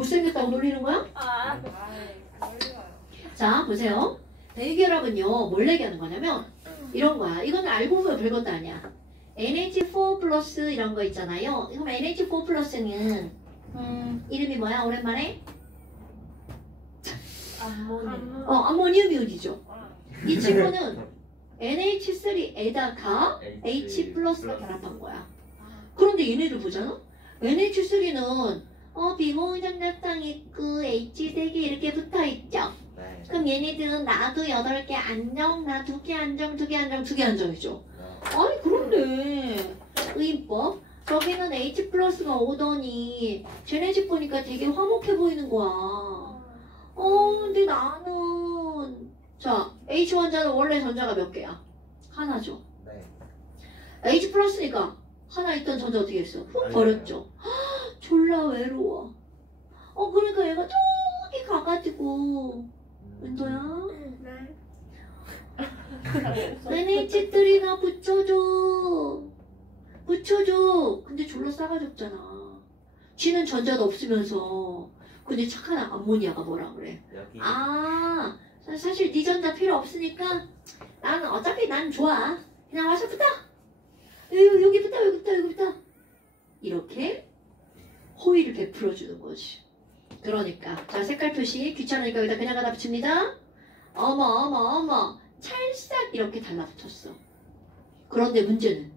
못생겼다고 놀리는 거야? 자, 보세요. 배유결합은요, 뭘 얘기하는 거냐면 이런 거야. 이건 알고 보면 별것도 아니야. NH4 플러스 이런 거 있잖아요. 그럼 NH4 플러스는 이름이 뭐야? 오랜만에? 암모니움 이온이죠. 이 친구는 NH3에다가 H 플러스가 결합한 거야. 그런데 얘네를 보잖아? NH3는 비공유전자쌍 있고 H 3개 이렇게 붙어있죠. 그럼 얘네들은 나도 8개 안정, 나 2개 안정, 2개 안정, 2개 안정이죠. 아니 그런데 의인법 저기는 H 플러스가 오더니 쟤네 집 보니까 되게 화목해 보이는 거야. 근데 나는 자 H 원자는 원래 전자가 몇 개야? 하나죠. H 플러스니까 하나 있던 전자 어떻게 했어? 훅 버렸죠. 졸라 외로워. 그러니까 얘가 저기 가가지고 은도야? NH3나 붙여줘. 근데 졸라 싸가지 없잖아. 쥐는 전자도 없으면서. 근데 착한 암모니아가 뭐라 그래? 사실 네 전자 필요 없으니까 나는 어차피 난 좋아. 그냥 와서 붙어. 여기 붙어. 이렇게 호의를 베풀어주는 거지. 그러니까 자 색깔 표시 귀찮으니까 여기다 그냥 갖다 붙입니다. 어머 찰싹 이렇게 달라붙었어. 그런데 문제는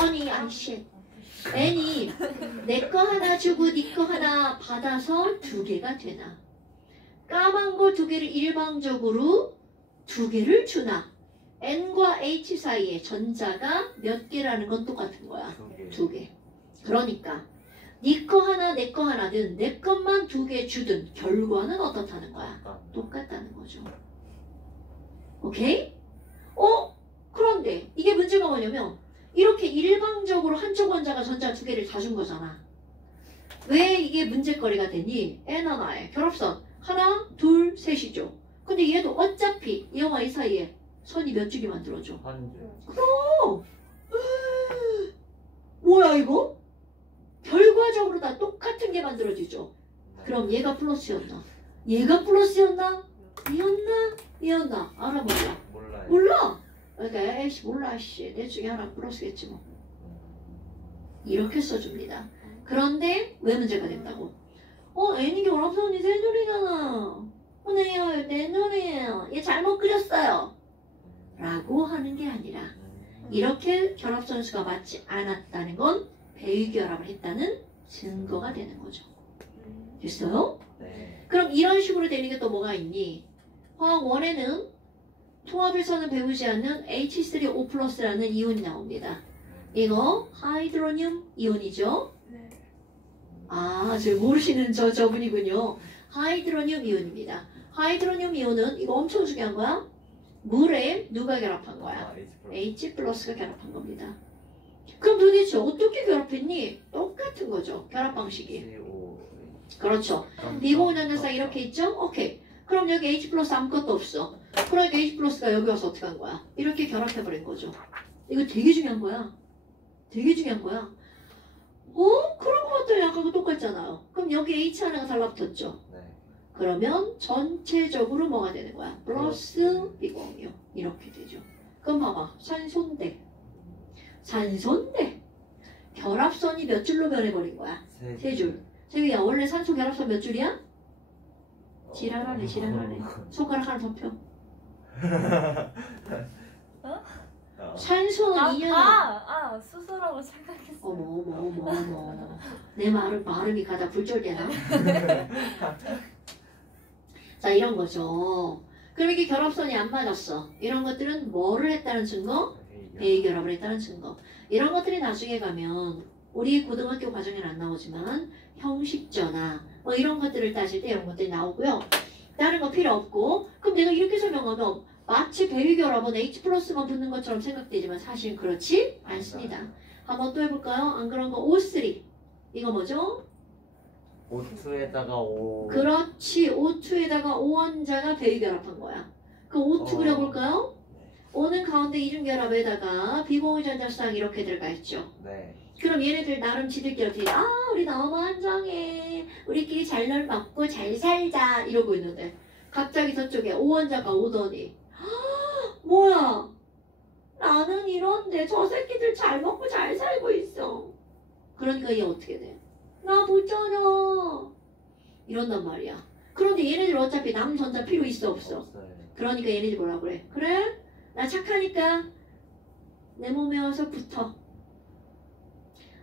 아니 N이 내 거 하나 주고 네 거 하나 받아서 2개가 되나? 까만 거 2개를 일방적으로 2개를 주나? N과 H 사이에 전자가 몇 개라는 건 똑같은 거야. 2개. 그러니까 네 거 하나 내 거 하나든 내 것만 2개 주든 결과는 어떻다는 거야? 똑같다는 거죠. 오케이? 그런데 이게 문제가 뭐냐면 이렇게 일방적으로 한쪽 원자가 전자 2개를 다 준 거잖아. 왜 이게 문제거리가 되니? N와 N의 결합선 하나, 둘, 셋이죠. 근데 얘도 어차피 얘와 이 사이에 선이 몇 줄이 만들어져? 한 줄. 그럼 뭐야 이거? 결과적으로 다 똑같은 게 만들어지죠. 그럼 얘가 플러스였나? 얘가 플러스였나? 얘였나? 알아 몰라? 그러니까 에이씨 몰라 씨. 내 중에 하나 플러스겠지 뭐. 이렇게 써줍니다. 그런데 왜 문제가 된다고? N이 결합선이 세 줄이잖아. 내 눈이에요. 얘 잘못 그렸어요. 라고 하는 게 아니라 이렇게 결합선수가 맞지 않았다는 건 배유결합을 했다는 증거가 되는 거죠. 됐어요? 네. 그럼 이런 식으로 되는 게 또 뭐가 있니? 화학 1에는 통합일선을 배우지 않는 H3O+라는 이온이 나옵니다. 이거 하이드로늄 이온이죠? 저 모르시는 저분이군요. 하이드로늄 이온입니다. 하이드로늄 이온은 이거 엄청 중요한 거야. 물에 누가 결합한 거야? H 플러스가 결합한 겁니다. 그럼 도대체 어떻게 결합했니? 똑같은 거죠. 결합 방식이. 그렇죠. 비공유전자쌍 이렇게 있죠? 오케이. 그럼 여기 H 플러스 아무것도 없어. 그러니까 H 플러스가 여기 와서 어떻게 한 거야? 이렇게 결합해버린 거죠. 이거 되게 중요한 거야. 그런 것들이 아까하고 똑같잖아요. 그럼 여기 H 하나가 달라붙었죠. 그러면 전체적으로 뭐가 되는 거야? 플러스 비공유. 이렇게 되죠. 그럼 봐봐. 산소인데 결합선이 몇 줄로 변해버린 거야? 3줄. 세규야 원래 산소 결합선 몇 줄이야? 지랄하네. 손가락 하나 더 펴. 산소는 2년. 수소라고 생각했어. 어머. 내 발음이 가다 불절되나? 자, 이런 거죠. 그럼 이게 결합선이 안 맞았어. 이런 것들은 뭐를 했다는 증거? 배유결합을 했다는 증거. 이런 것들이 나중에 가면 우리 고등학교 과정에는 안 나오지만 형식전화 뭐 이런 것들을 따질 때 이런 것들이 나오고요. 다른 거 필요 없고 그럼 내가 이렇게 설명하면 마치 배유결합은 H 플러스만 붙는 것처럼 생각되지만 사실 그렇지 않습니다. 한번 또 해볼까요? 안 그런 거 O3 이거 뭐죠? O2에다가 O. 그렇지. O2에다가 O 원자가 배유결합한 거야. 그 O2 그려볼까요? O는 가운데 이중결합에다가 비공유전자쌍 이렇게 들어가 있죠. 네. 그럼 얘네들 나름 지들끼리 어떻게 아 우리 너무 안정해 우리끼리 잘 널 먹고 잘 살자 이러고 있는데 갑자기 저쪽에 오원자가 오더니 뭐야 나는 이런데 저 새끼들 잘 먹고 잘 살고 있어. 그러니까 얘 어떻게 돼? 나 못잖아 이런단 말이야. 그런데 얘네들 어차피 남전자 필요 있어 없어? 없어요. 그러니까 얘네들 뭐라 그래? 그래? 나 착하니까 내 몸에 와서 붙어.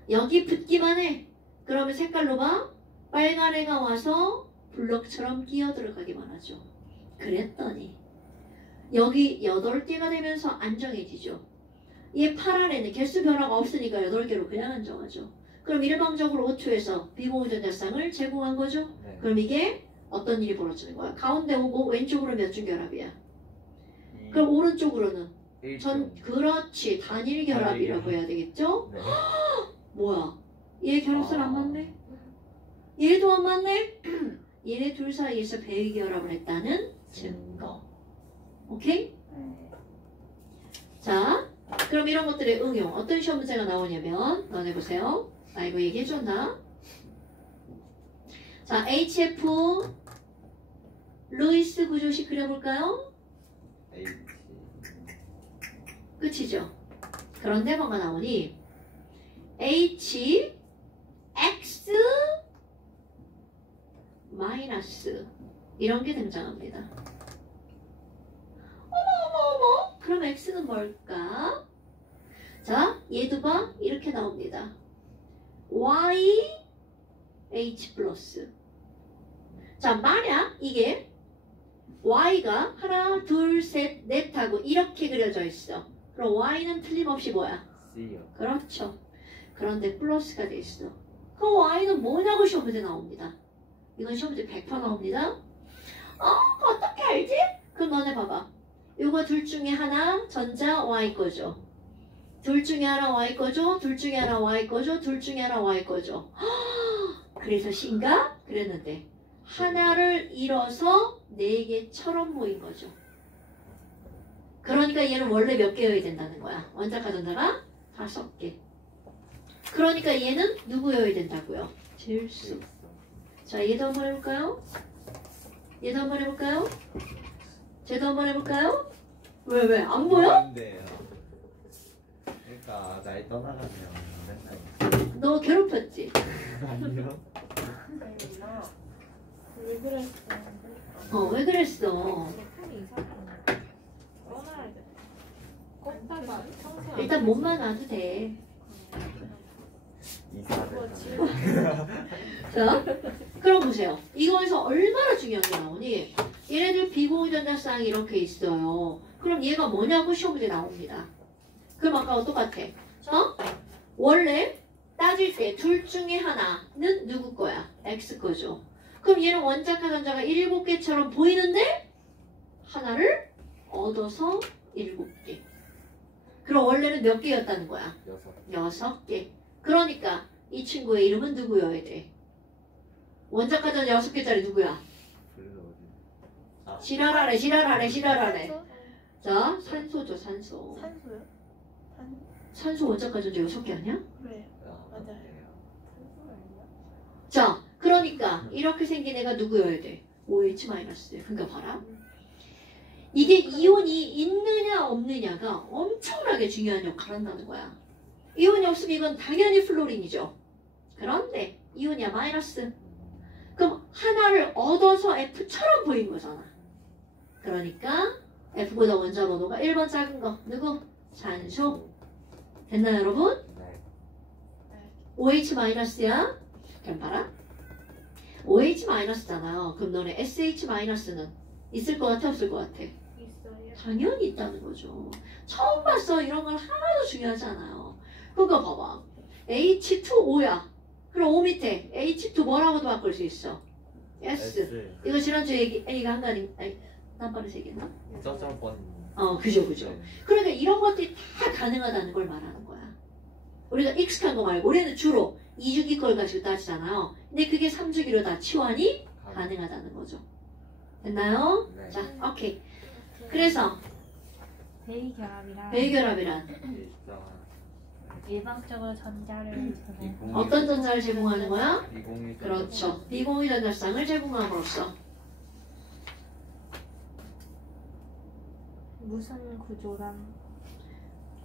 여기 붙기만 해. 그러면 색깔로 봐. 빨간 애가 와서 블럭처럼 끼어 들어가기만 하죠. 그랬더니 여기 8개가 되면서 안정해지죠. 얘 파란 애는 개수 변화가 없으니까 8개로 그냥 안정하죠. 그럼 일방적으로 O2에서 비공유전자쌍을 제공한 거죠. 네. 그럼 이게 어떤 일이 벌어지는 거야? 가운데 오고 왼쪽으로 몇 중 결합이야? 그럼 오른쪽으로는 그렇지 단일 결합이라고 해야 되겠죠? 네. 뭐야? 얘 결합선 안 맞네? 얘도 안 맞네? 얘네 둘 사이에서 배위 결합을 했다는 증거. 오케이? 자, 그럼 이런 것들의 응용 어떤 시험 문제가 나오냐면 너네 보세요. 나 이거 얘기해줬나? 자, HF 루이스 구조식 그려볼까요? H. 끝이죠. 그런데 뭐가 나오니 H X 마이너스 이런 게 등장합니다. 어머 그럼 X는 뭘까? 자 얘도 봐 이렇게 나옵니다. Y H 플러스. 자 만약 이게 Y가 하나 둘 셋 넷하고 이렇게 그려져 있어. 그럼 Y는 틀림없이 뭐야? C요. 그렇죠. 그런데 플러스가 돼 있어. 그럼 Y는 뭐냐고 시험 문제 나옵니다. 이건 시험 문제 100% 나옵니다. 어떻게 알지? 그럼 너네 봐봐. 이거 둘 중에 하나 전자 Y 거죠. 둘 중에 하나 Y 거죠. 둘 중에 하나 Y 거죠. 둘 중에 하나 Y 거죠. 그래서 C인가? 그랬는데 하나를 잃어서 4개처럼 모인 거죠. 그러니까 얘는 원래 몇 개여야 된다는 거야. 원자과 전자가 5개. 그러니까 얘는 누구여야 된다고요? 질소. 자, 얘도 한번 해볼까요? 얘도 한번 해볼까요? 쟤도 한번 해볼까요? 왜? 안 보여? 안 돼요. 그러니까 날 떠나가면 맨날 너 괴롭혔지? 아니요. 왜 그랬어? 왜 그랬어? 폰이 이상하네. 꺼놔야 돼. 껐다가 평소에 일단 몸만 놔도 돼. 이사를 자, 그럼 보세요. 이거에서 얼마나 중요한 게 나오니? 얘네들 비공유전자쌍이 이렇게 있어요. 그럼 얘가 뭐냐고 시험 문제 나옵니다. 그럼 아까와 똑같아. 원래 따질 때 둘 중에 하나는 누구 거야? X 거죠. 그럼 얘는 원자과 전자가 7개처럼 보이는데 하나를 얻어서 7개. 그럼 원래는 몇 개였다는 거야? 6개. 그러니까 이 친구의 이름은 누구여야 돼? 원자과 전자 6개짜리 누구야? 지랄하래. 자, 산소죠, 산소. 산소요? 산소 원자과 전자 6개 아니야? 그래. 맞아요. 자, 그러니까 이렇게 생긴 애가 누구여야 돼? OH-. 그러니까 봐라. 이게 이온이 있느냐 없느냐가 엄청나게 중요한 역할을 한다는 거야. 이온이 없으면 이건 당연히 플로린이죠. 그런데 이온이야 마이너스. 그럼 하나를 얻어서 F처럼 보인 거잖아. 그러니까 F보다 원자 번호가 1번 작은 거 누구? 산소. 됐나요 여러분? 네. OH-야. 그럼 봐라. OH-잖아요. 그럼 너네 SH-는 있을 것 같아 없을 것 같아? 있어요. 당연히 있다는 거죠. 처음 봤어. 이런 건 하나도 중요하지 않아요. 그러니까 봐봐. H2O야. 그럼 O 밑에 H2 뭐라고도 바꿀 수 있어? S. 이거 지난주에 A가 한 간이 딴바를 얘기했나? 저번. 그죠. 그러니까 이런 것들이 다 가능하다는 걸 말하는 거야. 우리가 익숙한 거 말고 우리는 주로 2주기 걸 가지고 따지잖아요. 근데 그게 3주기로 다 치환이 가능하다는 거죠. 됐나요? 네. 자, 오케이. 그래서 대결합이란 대결합이란 일정한 일방적으로 전자를 제공. 어떤 전자를 제공하는 거야? 비공유 그렇죠. 비공유 전자쌍을 제공함으로써 무슨 구조란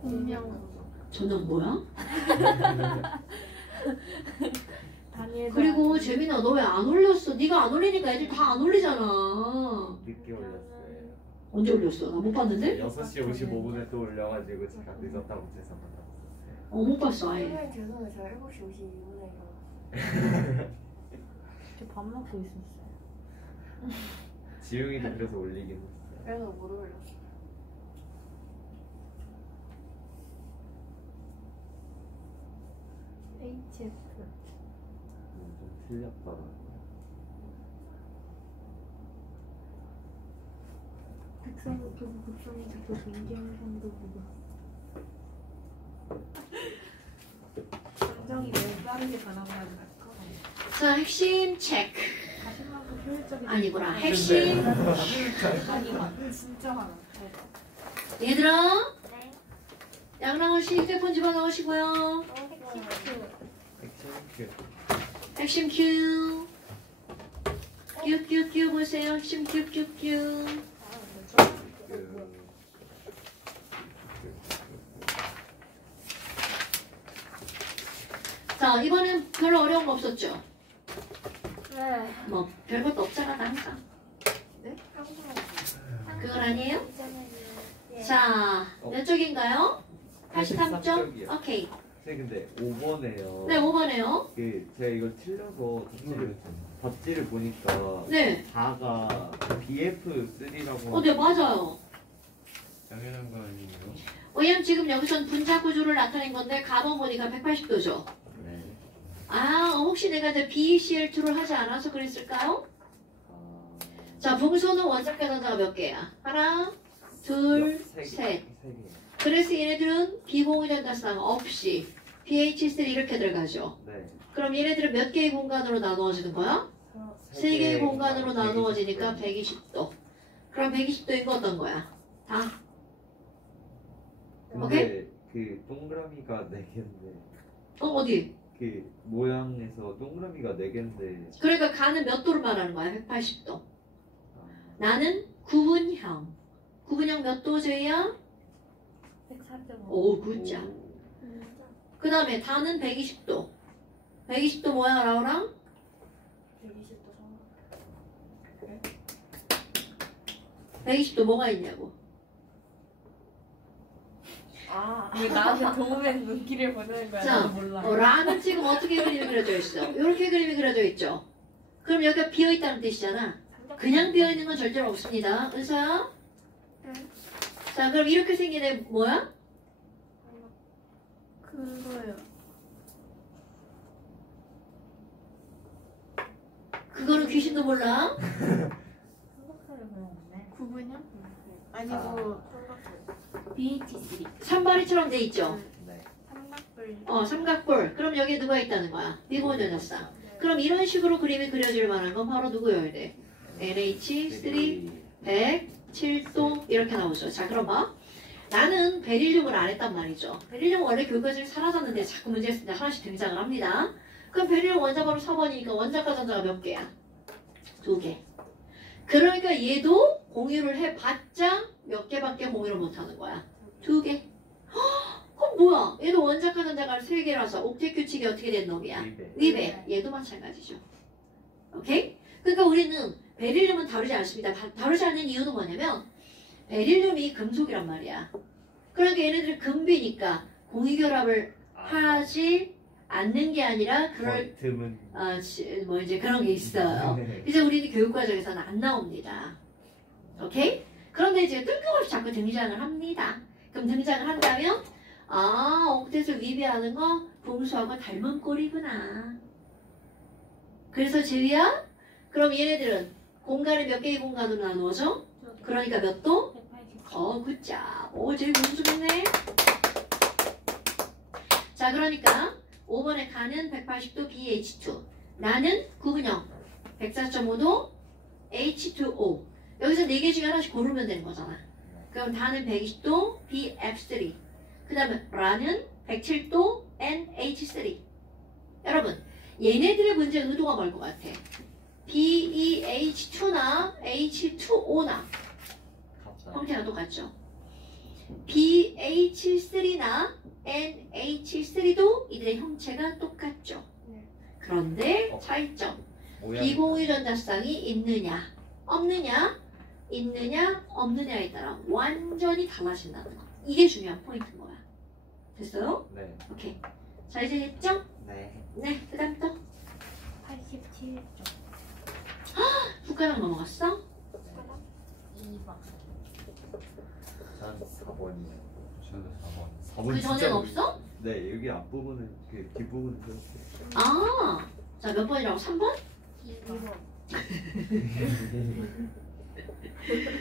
공명 전형 뭐야? 단일도 그리고 아닌 재민아 너 왜 안 올렸어? 네가 안 올리니까 애들 다 안 올리잖아. 늦게 올렸어요. 언제 올렸어? 나 못 봤는데? 6시 55분에 또 올려가지고 제가 늦었다고 죄송합니다. 못 봤어 아예. 선생님 죄송해요. 저 7시 52분에 일어났어요. 저밥 먹고 있었어요. 지웅이도 그래서 올리긴 했어요. 그래서 못 올렸어요. HF 좀 틀렸더라고요. 극성교부 극성교부 경쟁선도부가 감정이 왜 빠르게 변화하는 걸까? 자 핵심 체크. 자신만큼 효율적인 아니구나 핵심. 아니 진짜 많아. 얘들아 양랑원 씨 휴대폰 집어넣으시고요. 핵심 큐. 핵심 큐. 큐 보세요. 핵심 큐. 자 이번엔 별로 어려운 거 없었죠? 네. 뭐 별것도 없잖아 나 항상. 네? 그건 아니에요? 예. 자 몇 쪽인가요? 83쪽? 쪽이요. 오케이. 선생님 근데 5번에요. 네 5번에요. 제가 이걸 틀려서 덧지를 보니까 네. 4가 BF3라고. 네 맞아요. 당연한 거 아니에요? 왜냐면 지금 여기선 분자 구조를 나타낸 건데 가번 보니까 180도죠. 네. 혹시 내가 이제 BCl2를 하지 않아서 그랬을까요? 자 분소는 원자계 전자가 몇 개야? 하나, 둘, 셋. 세 개. 그래서 얘네들은 비공유 전자쌍 없이 pH3 이렇게 들어가죠. 네. 그럼 얘네들은 몇 개의 공간으로 나누어지는 거야? 세 개의 공간으로 나누어지니까 120도. 그럼 120도인 거 어떤 거야? 다? 근데 그 동그라미가 4개인데 어디? 그 모양에서 동그라미가 4개인데 그러니까 가는 몇 도로 말하는 거야? 180도. 나는 구분형. 구분형 몇 도제야? 104.5. 오, 굿자. 그 다음에 다는 120도. 120도 뭐야, 라우랑? 120도 삼각. 120도 뭐가 있냐고. 왜 나한테 도움의 눈길을 보내는 거야? 자, 나도 몰라. 라는 지금 어떻게 그림이 그려져 있어? 이렇게 그림이 그려져 있죠? 그럼 여기가 비어있다는 뜻이잖아. 그냥 비어있는 건 절대로 없습니다. 은서야? 응. 자, 그럼 이렇게 생긴 애 뭐야? 그거요. 그거는 귀신도 몰라. 삼각형을 그려놨네. 구분형? 아니고 BH3. 산발이처럼 돼 있죠? 네. 삼각뿔. 삼각볼. 그럼 여기에 누가 있다는 거야? 비공유 전자쌍. 그럼 이런 식으로 그림이 그려질 만한 건 바로 누구여야 돼? NH3 107도 이렇게 나오죠. 자 그럼 봐. 나는 베릴륨을 안 했단 말이죠. 베릴륨 원래 교과서에 사라졌는데 자꾸 문제 쓸 때 하나씩 등장을 합니다. 그럼 베릴륨 원자번호 4번이니까 원자과 전자가 몇 개야? 2개. 그러니까 얘도 공유를 해봤자 몇 개밖에 공유를 못하는 거야? 2개. 그럼 뭐야? 얘도 원자과 전자가 3개라서 옥텟 규칙이 어떻게 된 놈이야? 위배. 얘도 마찬가지죠. 오케이? 그러니까 우리는 베릴륨은 다루지 않습니다. 다루지 않는 이유는 뭐냐면 베릴륨이 금속이란 말이야. 그러니까 얘네들이 금비니까 공유결합을 하지 않는 게 아니라 그럴 드문. 뭐 이제 그런 게 있어요. 이제 우리는 교육과정에서는 안 나옵니다. 오케이? 그런데 이제 뜬금없이 자꾸 등장을 합니다. 그럼 등장을 한다면 옥텟을 위배하는 거 분수하고 닮은 꼴이구나. 그래서 제위야? 그럼 얘네들은 공간을 몇 개의 공간으로 나누어져? 그러니까 몇 도? 180. 굿자. 제일 공부 좀 했네. 자, 그러니까 5번에 가는 180도 BH2. 나는 구분형 104.5도 H2O. 여기서 4개 중에 하나씩 고르면 되는 거잖아. 그럼 다는 120도 BF3. 그 다음에 라는 107도 NH3. 여러분, 얘네들의 문제 의도가 뭘 것 같아? BEH2나 H2O나 형태가 똑같죠? BH3나 NH3도 이들의 형체가 똑같죠? 네. 그런데 차이점. 비공유 전자쌍이 있느냐, 없느냐, 있느냐, 없느냐에 따라 완전히 달라진다는 거. 이게 중요한 포인트인 거야. 됐어요? 네. 오케이. 자, 이제 됐죠? 네. 네, 그 다음 또. 87점. 국가장 넘어갔어? 2번. 전 4번이요. 저는 4번. 그 전엔 없어? 네, 여기 앞부분은 그 뒷부분은 그렇게. 아, 자, 몇 번이라고? 3번? 2번.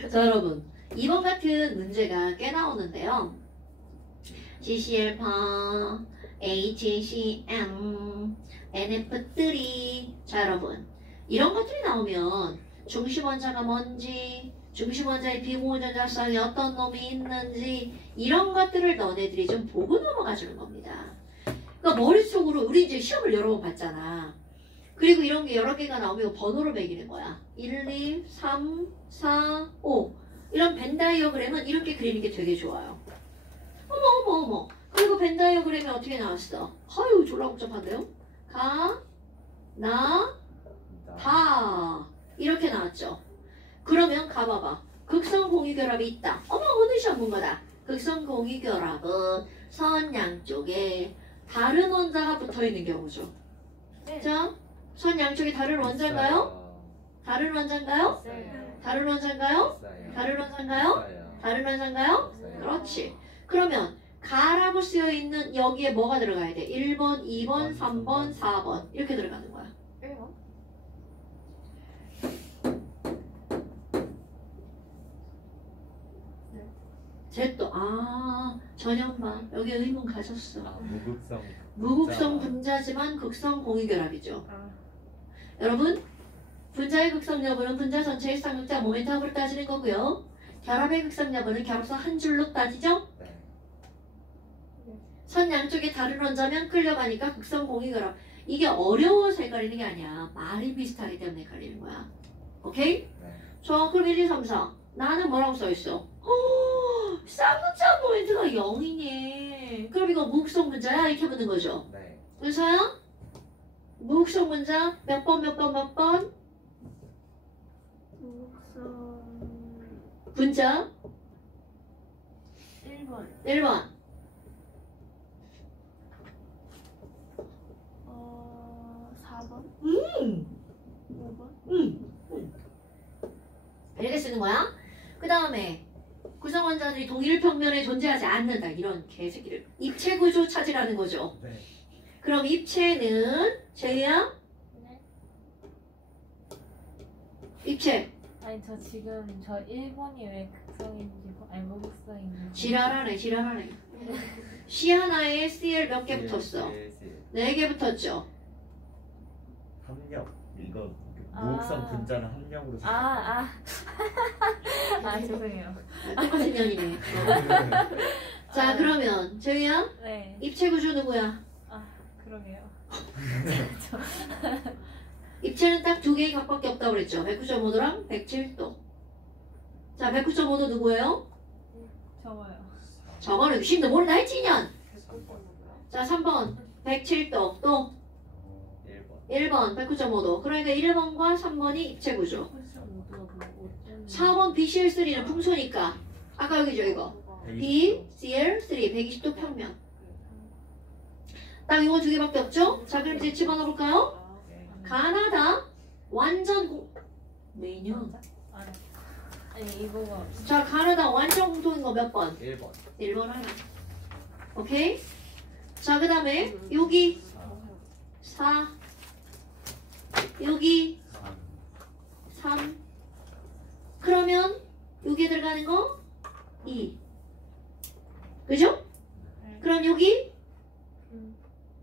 자, 여러분. 2번 같은 문제가 꽤 나오는데요. GCL8, HCM, NF3. 자, 여러분. 이런 것들이 나오면 중심원자가 뭔지, 중심원자의 비공유전자쌍이 어떤 놈이 있는지 이런 것들을 너네들이 좀 보고 넘어가 주는 겁니다. 그러니까 머릿속으로 우리 이제 시험을 여러 번 봤잖아. 그리고 이런 게 여러 개가 나오면 번호를 매기는 거야. 1, 2, 3, 4, 5 이런 벤 다이어그램은 이렇게 그리는 게 되게 좋아요. 어머 그리고 벤 다이어그램이 어떻게 나왔어? 아유 졸라 복잡한데요? 가, 나, 다 이렇게 나왔죠. 그러면 가봐봐. 극성 공유결합이 있다. 어머 어느 시험 본 거다. 극성 공유결합은 선 양쪽에 다른 원자가 붙어있는 경우죠. 네. 자, 선 양쪽에 다른 원자인가요? 다른 원자인가요? 네. 다른 원자인가요? 다른 원자인가요? 다른 원자인가요? 그렇지. 그러면 가라고 쓰여있는 여기에 뭐가 들어가야 돼? 1번, 2번, 3번, 4번 이렇게 들어가는 거야. 1번. 쟤또 전현마 여기 의문 가졌어. 무극성. 무극성 분자지만 극성 공유결합이죠. 아. 여러분 분자의 극성 여부는 분자 전체의 쌍극자 모멘텀으로 따지는 거고요. 결합의 극성 여부는 결합선 한 줄로 따지죠. 네. 선 양쪽에 다른 원자면 끌려가니까 극성 공유결합. 이게 어려워서 헷갈리는 게 아니야. 말이 비슷하기 때문에 헷갈리는 거야. 오케이? 네. 좋아. 그럼 1, 2, 3, 4. 나는 뭐라고 써있어? 쌍극자 포인트가 0이네. 그럼 이거 무극성 분자야? 이렇게 묻는 거죠. 네. 은서야? 무극성 분자 몇 번? 무극성 분자 1번. 1번. 4번. 5번. 이렇게 쓰는 거야. 그 다음에 구성원자들이 동일 평면에 존재하지 않는다. 이런 개새끼를. 입체 구조 찾으라는 거죠. 네. 그럼 입체는 제이야? 네. 입체. 아니 저 지금 저 1번이 왜 극성인지 아니 무극성인지. 지랄하네. C 하나에 CL 몇 개 붙었어? 4개 붙었죠. 합력. 이거 무극성 분자는 합력으로. 아 죄송해요. 똑같은 년이네. 자 그러면 제이야? 네. 입체 구조 누구야? 아 그러게요. 입체는 딱 2개의 각밖에 없다고 그랬죠. 109.5도랑 107도. 자 109.5도 누구예요? 적어요. 저거는 유심도 모른다 했지 인연. 3번. 자 3번 107도 또 1번. 1번 109.5도. 그러니까 1번과 3번이 입체 구조. 4번 BCl3는 풍소니까 아까 여기죠 이거. BCl3 120도 평면. 딱 이거 2개밖에 없죠? 자 그럼 이제 집어넣어 볼까요? 가나다 완전 매년. 아니 이거가 자 가나다 완전 공통인 거 몇 번? 1번. 1번 하나. 오케이? 자 그 다음에 여기 4 여기 3 그러면 여기에 들어가는 거 2 그죠? 그럼 여기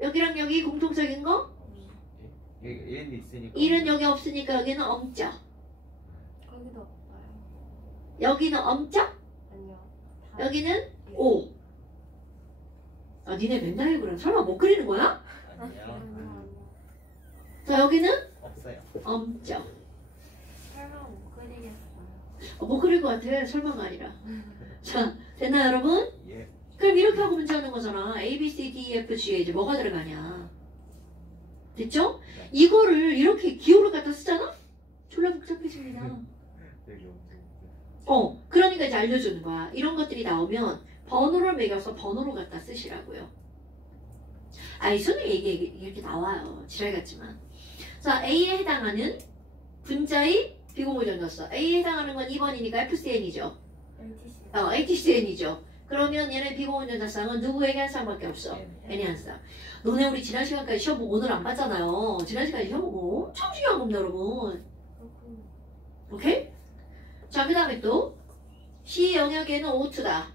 여기랑 여기 공통적인 거 여기 1 있으니까. 1은 여기 없으니까 여기는 엄자 거기도 없어요. 여기는 엄자 아니요. 여기는 O. 아, 니네 맨날 그래. 설마 못 그리는 거야? 아니요. 자, 여기는 없어요. 엄점. 설마 못 그리겠어요. 못 그릴 것 같아. 설마가 아니라. 자, 됐나요, 여러분? 예. 그럼 이렇게 하고 문제 하는 거잖아. A, B, C, D, E, F, G에 이제 뭐가 들어가냐. 됐죠? 이거를 이렇게 기호를 갖다 쓰잖아? 졸라 복잡해집니다. 되게 엄청. 그러니까 이제 알려주는 거야. 이런 것들이 나오면 번호를 매겨서 번호로 갖다 쓰시라고요. 아이, 손에 이렇게 나와요. 지랄 같지만. 자, A에 해당하는 분자의 비공유전 넣었어. A에 해당하는 건 2번이니까 FCN이죠. LTC. ATCN이죠. 그러면 얘네 비공유전 자쌍은 누구에게 한 쌍밖에 없어? N이 한 쌍. 너네 우리 지난 시간까지 시험 보고 오늘 안 봤잖아요. 지난 시간에 시험 보고 엄청 중요한 겁니다, 여러분. 그렇군. 오케이? 자, 그 다음에 또 C 영역에는 O2다.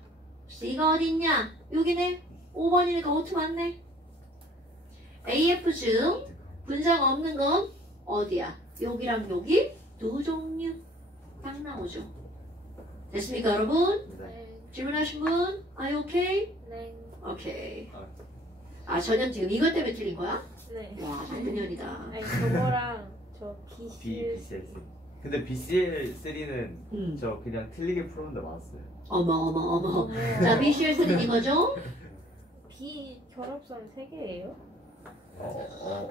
C가 어딨냐? 여기네. 5번이니까 O2 맞네. AF 중 분자가 없는 건 어디야? 여기랑 여기 두 종류 딱 나오죠. 됐습니까, 여러분? 네. 질문하신 분? Are you okay? 네. 오케이. 아, 전혀 지금 이것 때문에 틀린 거야? 네. 와, 나쁜년이다. 아니 저거랑 저 BC BCL3. 근데 BCL3는 저 그냥 틀리게 풀었는데 맞았어요. 어머. 자, BCL3는 이거죠? B 결합선 3개예요?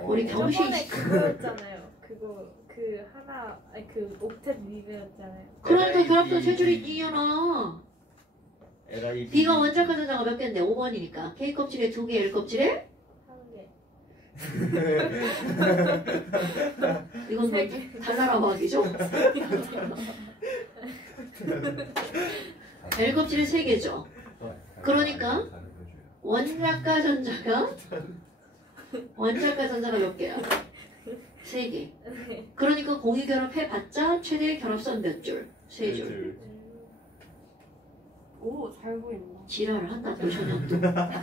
우리 경시 저번에 그거였잖아요. 그 하나 아니 그 옥텟 위배였잖아요. 그러니까 결합선 세 줄이 뛰어나. LI B가 원자과 전자가 몇 개인데 5번이니까 K 껍질에 2개, L 껍질에 한 개. 이건 뭐 달나라 막이죠? L 껍질에 3개죠. 그러니까 원자과 전자가 몇 개야? 3개. 그러니까 공유 결합해봤자 최대 결합선 몇 줄? 3줄. 오, 잘 보인다. 지랄을 한다 또 저녁 또. 자,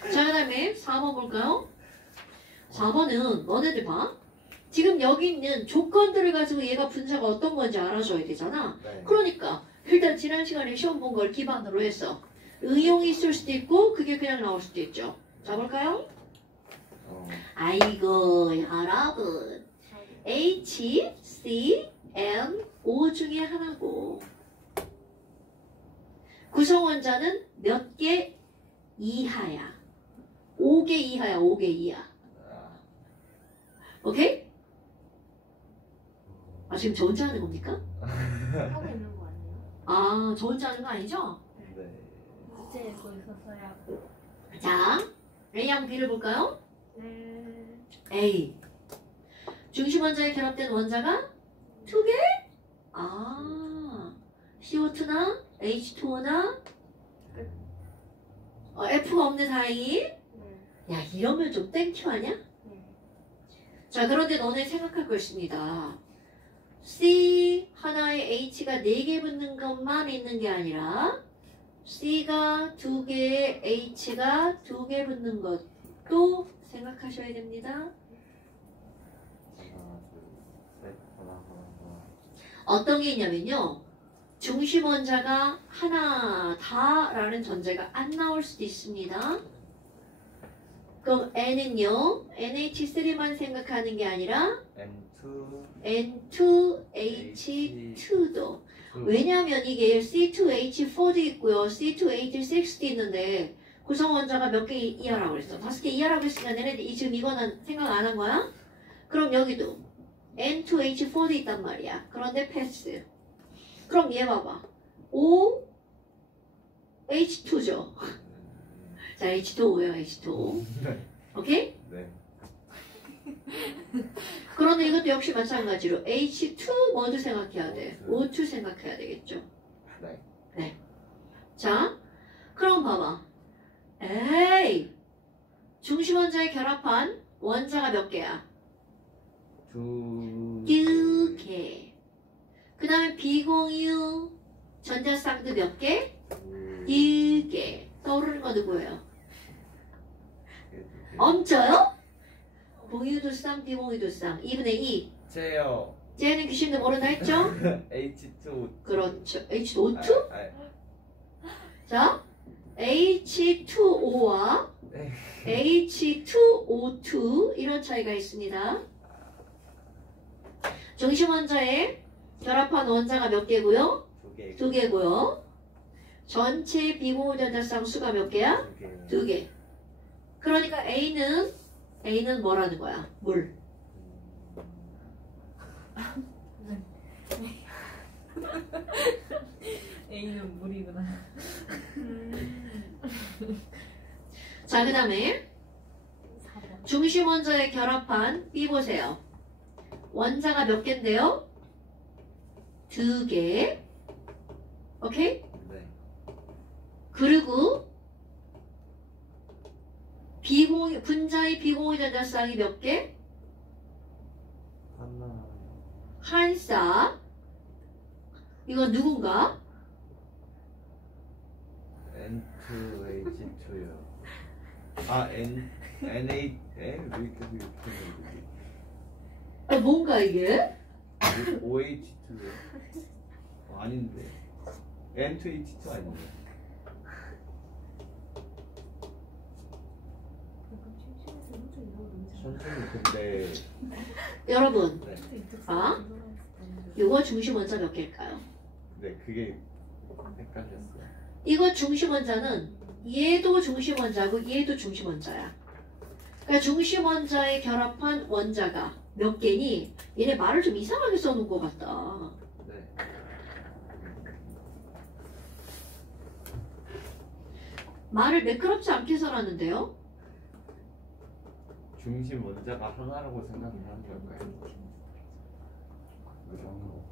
그 다음에 4번 볼까요? 4번은 너네들 봐. 지금 여기 있는 조건들을 가지고 얘가 분자가 어떤 건지 알아줘야 되잖아. 네. 그러니까 일단 지난 시간에 시험 본 걸 기반으로 해서 의용이 있을 수도 있고 그게 그냥 나올 수도 있죠. 자, 볼까요? 아이고 여러분, H, C, N, O 중에 하나고 구성원자는 몇 개 이하야? 5개 이하야, 5개 이하. 오케이? 아, 지금 저 혼자 하는 겁니까? 하고 있는 거 아니에요? 아, 저 혼자 하는 거 아니죠? 네. 문제 읽고 있었어요. 자, A하고 B를 볼까요? 네. A. 중심 원자에 결합된 원자가 2개? 아, CO2나 H2O나 F가 없는 사이? 네. 야, 이러면 좀 땡큐 아냐? 네. 자, 그런데 너네 생각할 거 있습니다. C 하나에 H가 4개 붙는 것만 있는 게 아니라 C가 2개에 H가 2개 붙는 것도 생각하셔야 됩니다. 하나, 둘, 셋. 하나. 어떤 게 있냐면요. 중심 원자가 하나다라는 전제가 안 나올 수도 있습니다. 그럼 N은요, NH3만 생각하는 게 아니라 N2, N2H2도. 왜냐하면 이게 C2H4도 있고요, C2H6도 있는데 구성 원자가 몇 개 이하라고 그랬어? 5개 이하라고 했으니까 얘네들 지금 이거는 생각 안 한 거야? 그럼 여기도 N2H4도 있단 말이야. 그런데 패스. 그럼 얘 봐봐. O H2죠. 자, H2O예요, H2O. 오케이? 네. 그런데 이것도 역시 마찬가지로 H2 뭐도 생각해야 돼? O2 생각해야 되겠죠. 네. 자, 그럼 봐봐. 에이! 중심 원자에 결합한 원자가 몇 개야? 2개. 그 다음에 비공유 전자쌍도 몇 개? 2개. 떠오르는 거 누구예요? 엄쳐요? 공유도 쌍, 비공유도 쌍. 2분의 2. 제요. 쟤는 귀신도 모른다 했죠? H2. 그렇죠. H2O2? 자, H2O와 네. H2O2 이런 차이가 있습니다. 중심 원자에 결합한 원자가 몇 개고요? 두 개. 두 개고요. 전체 비공유전자쌍 수가 몇 개야? 두 개. 두 개. 그러니까 A는 뭐라는 거야? 물. A는 물이구나. 자, 그 다음에 4번. 중심 원자에 결합한 B 보세요. 원자가 몇 개인데요? 두 개. 오케이? 네. 그리고 분자의 비공유전자쌍이 몇 개? 하나. 한 쌍. 이건 누군가? N2H2요. 아, NA, 왜 계속 이렇게 생겼지? 뭔가 이게? OH2요. 아닌데. N2H2 아닌데. 천천히 근데. 여러분, 네. 아? 이거 중심 원자 몇 개일까요? 네, 그게 헷갈렸어요. 이거 중심 원자는 얘도 중심 원자고 얘도 중심 원자야. 그러니까 중심 원자에 결합한 원자가 몇 개니? 얘네 말을 좀 이상하게 써놓은 것 같다. 네. 말을 매끄럽지 않게 써놨는데요? 중심 원자가 하나라고 생각을 하는 걸까요? 그런 거 없지.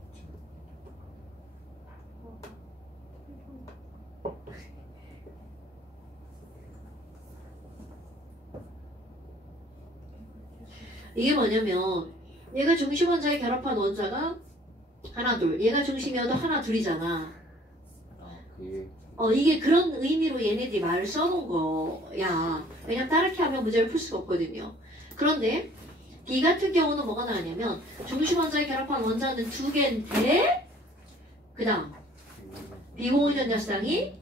이게 뭐냐면 얘가 중심 원자에 결합한 원자가 하나 둘, 얘가 중심이어도 하나 둘이잖아. 아, 그게. 이게 그런 의미로 얘네들이 말을 써놓은 거야. 왜냐면 다르게 하면 문제를 풀 수가 없거든요. 그런데 B 같은 경우는 뭐가 나왔냐면 중심 원자에 결합한 원자는 두 개인데 그 다음 비공유전자쌍이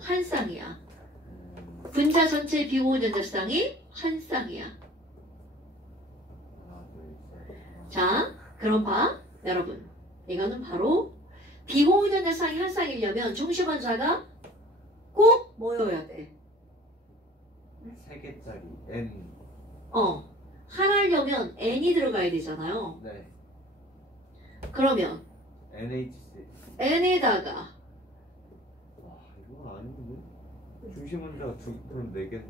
한 쌍이야. 분자 전체의 비공유전자쌍이 한 쌍이야. 하나, 둘, 셋. 자, 그럼 봐. 여러분. 이거는 바로 비공유전자쌍이 한 쌍이려면 중심 원자가 꼭 뭐여야 돼? 세 개짜리 N. 하나려면 N이 들어가야 되잖아요. 네. 그러면 NH. N에다가 와, 이건 아닌데? 중심 원자가 그럼 네 개.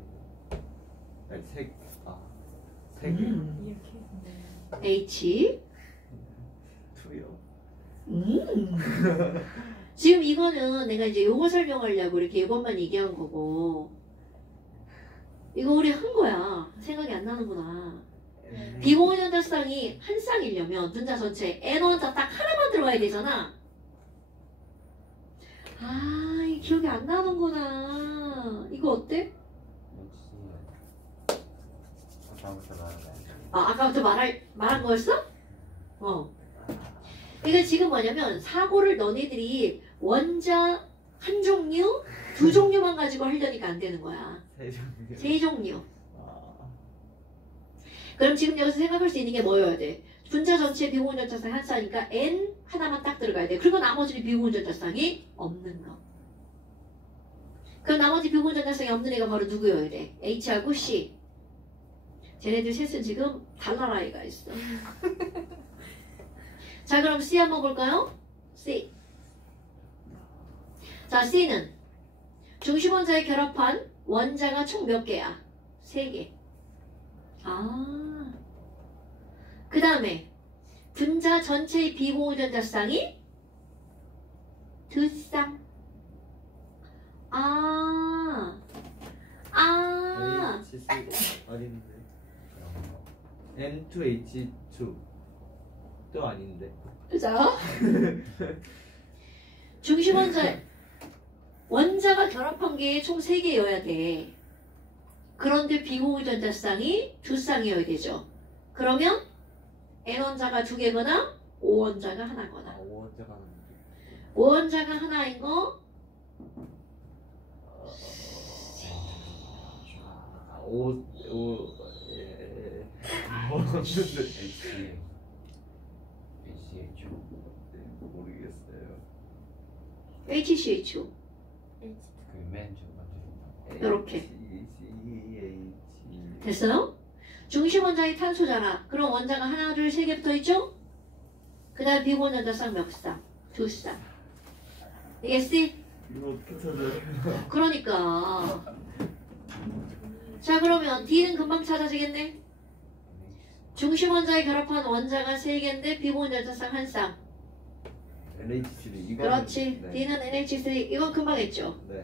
아니 세 개. 이렇게. H. 투요. 지금 이거는 내가 이제 요거 설명하려고 이렇게 이것만 얘기한 거고 이거 우리 한 거야. 생각이 안 나는구나. 비공유전자쌍이 한 쌍이려면 분자 전체에 N 원자 딱 하나만 들어가야 되잖아. 아, 이 기억이 안 나는구나. 이거 어때? 아까부터 말한 거. 아까부터 말한 거였어? 이게 지금 뭐냐면 사고를 너네들이 원자 한 종류, 두 종류만 가지고 하려니까 안 되는 거야. 세 종류. 세 종류. 아, 그럼 지금 여기서 생각할 수 있는 게 뭐여야 돼? 분자 전체에 비공유전자쌍이 한 쌍이니까 N 하나만 딱 들어가야 돼. 그리고 나머지는 비공유전자쌍이 없는 거. 그럼 나머지 비공유전자쌍이 없는 애가 바로 누구여야 돼? H하고 C. 쟤네들 셋은 지금 달나라이가 있어. 자, 그럼 C 한번 볼까요? C. 자, C는 중심 원자에 결합한 원자가 총 몇 개야? 3개. 아. 그 다음에 분자 전체의 비공유전자쌍이 2쌍. HC 아닌데. N2H2 또 아닌데. 그죠? 중심 원자가 결합한 게 총 3개여야 돼. 그런데 비공유전자쌍이 2쌍이어야 되죠. 그러면 N원자가 2개거나 O원자가 하나거나. 아, 5원자가 하는데. 5원자가 하나인 거 뭐였는데 HCHO 모르겠어요. HCHO. 그맨 중간에 요렇게. 됐어요? 중심 원자의 탄소잖아. 그럼 원자가 하나, 둘, 세 개 붙어 있죠? 그 다음 비본 원자 쌍 몇 쌍? 두 쌍. 이겠지? 이거 어떻게 찾아요? 그러니까. 자, 그러면 D는 금방 찾아지겠네? 중심 원자에 결합한 원자가 세 개인데 비본 원자 쌍 한 쌍. NH3 이거. 그렇지. 네. D는 NH3. 이건 금방 했죠? 네.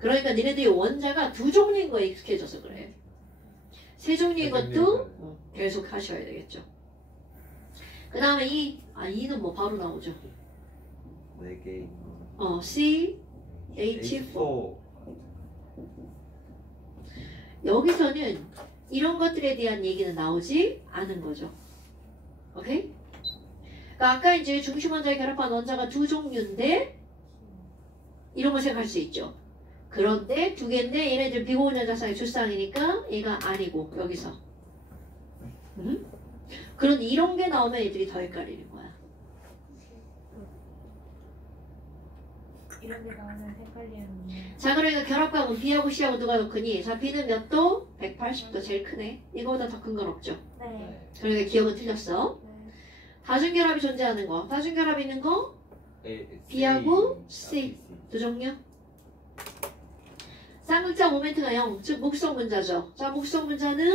그러니까 니네들이 원자가 두 종류인 거에 익숙해져서 그래. 세 종류인 것도 계속 하셔야 되겠죠. 그 다음에 E는 뭐 바로 나오죠. 4개. C, H4. 여기서는 이런 것들에 대한 얘기는 나오지 않은 거죠. 오케이? 그러니까 아까 이제 중심 원자에 결합한 원자가 두 종류인데 이런 걸 생각할 수 있죠. 그런데 두 개인데 얘네들 비고온 원자쌍이 두 쌍이니까 얘가 아니고 여기서 그런 이런 게 나오면 애들이 더 헷갈리는 거야. 이런 게 나오면 헷갈리는데. 자, 그러니까 결합각은 B하고 C하고 누가 더 크니? 자, B는 몇 도? 180도 제일 크네. 이거보다 더 큰 건 없죠. 네. 그러니까 기억은 틀렸어. 네. 다중결합이 존재하는 거. 다중결합 있는 거? B하고 C. 두 종류. 쌍극자 모멘트가 0, 즉 목성 분자죠. 자, 목성 분자는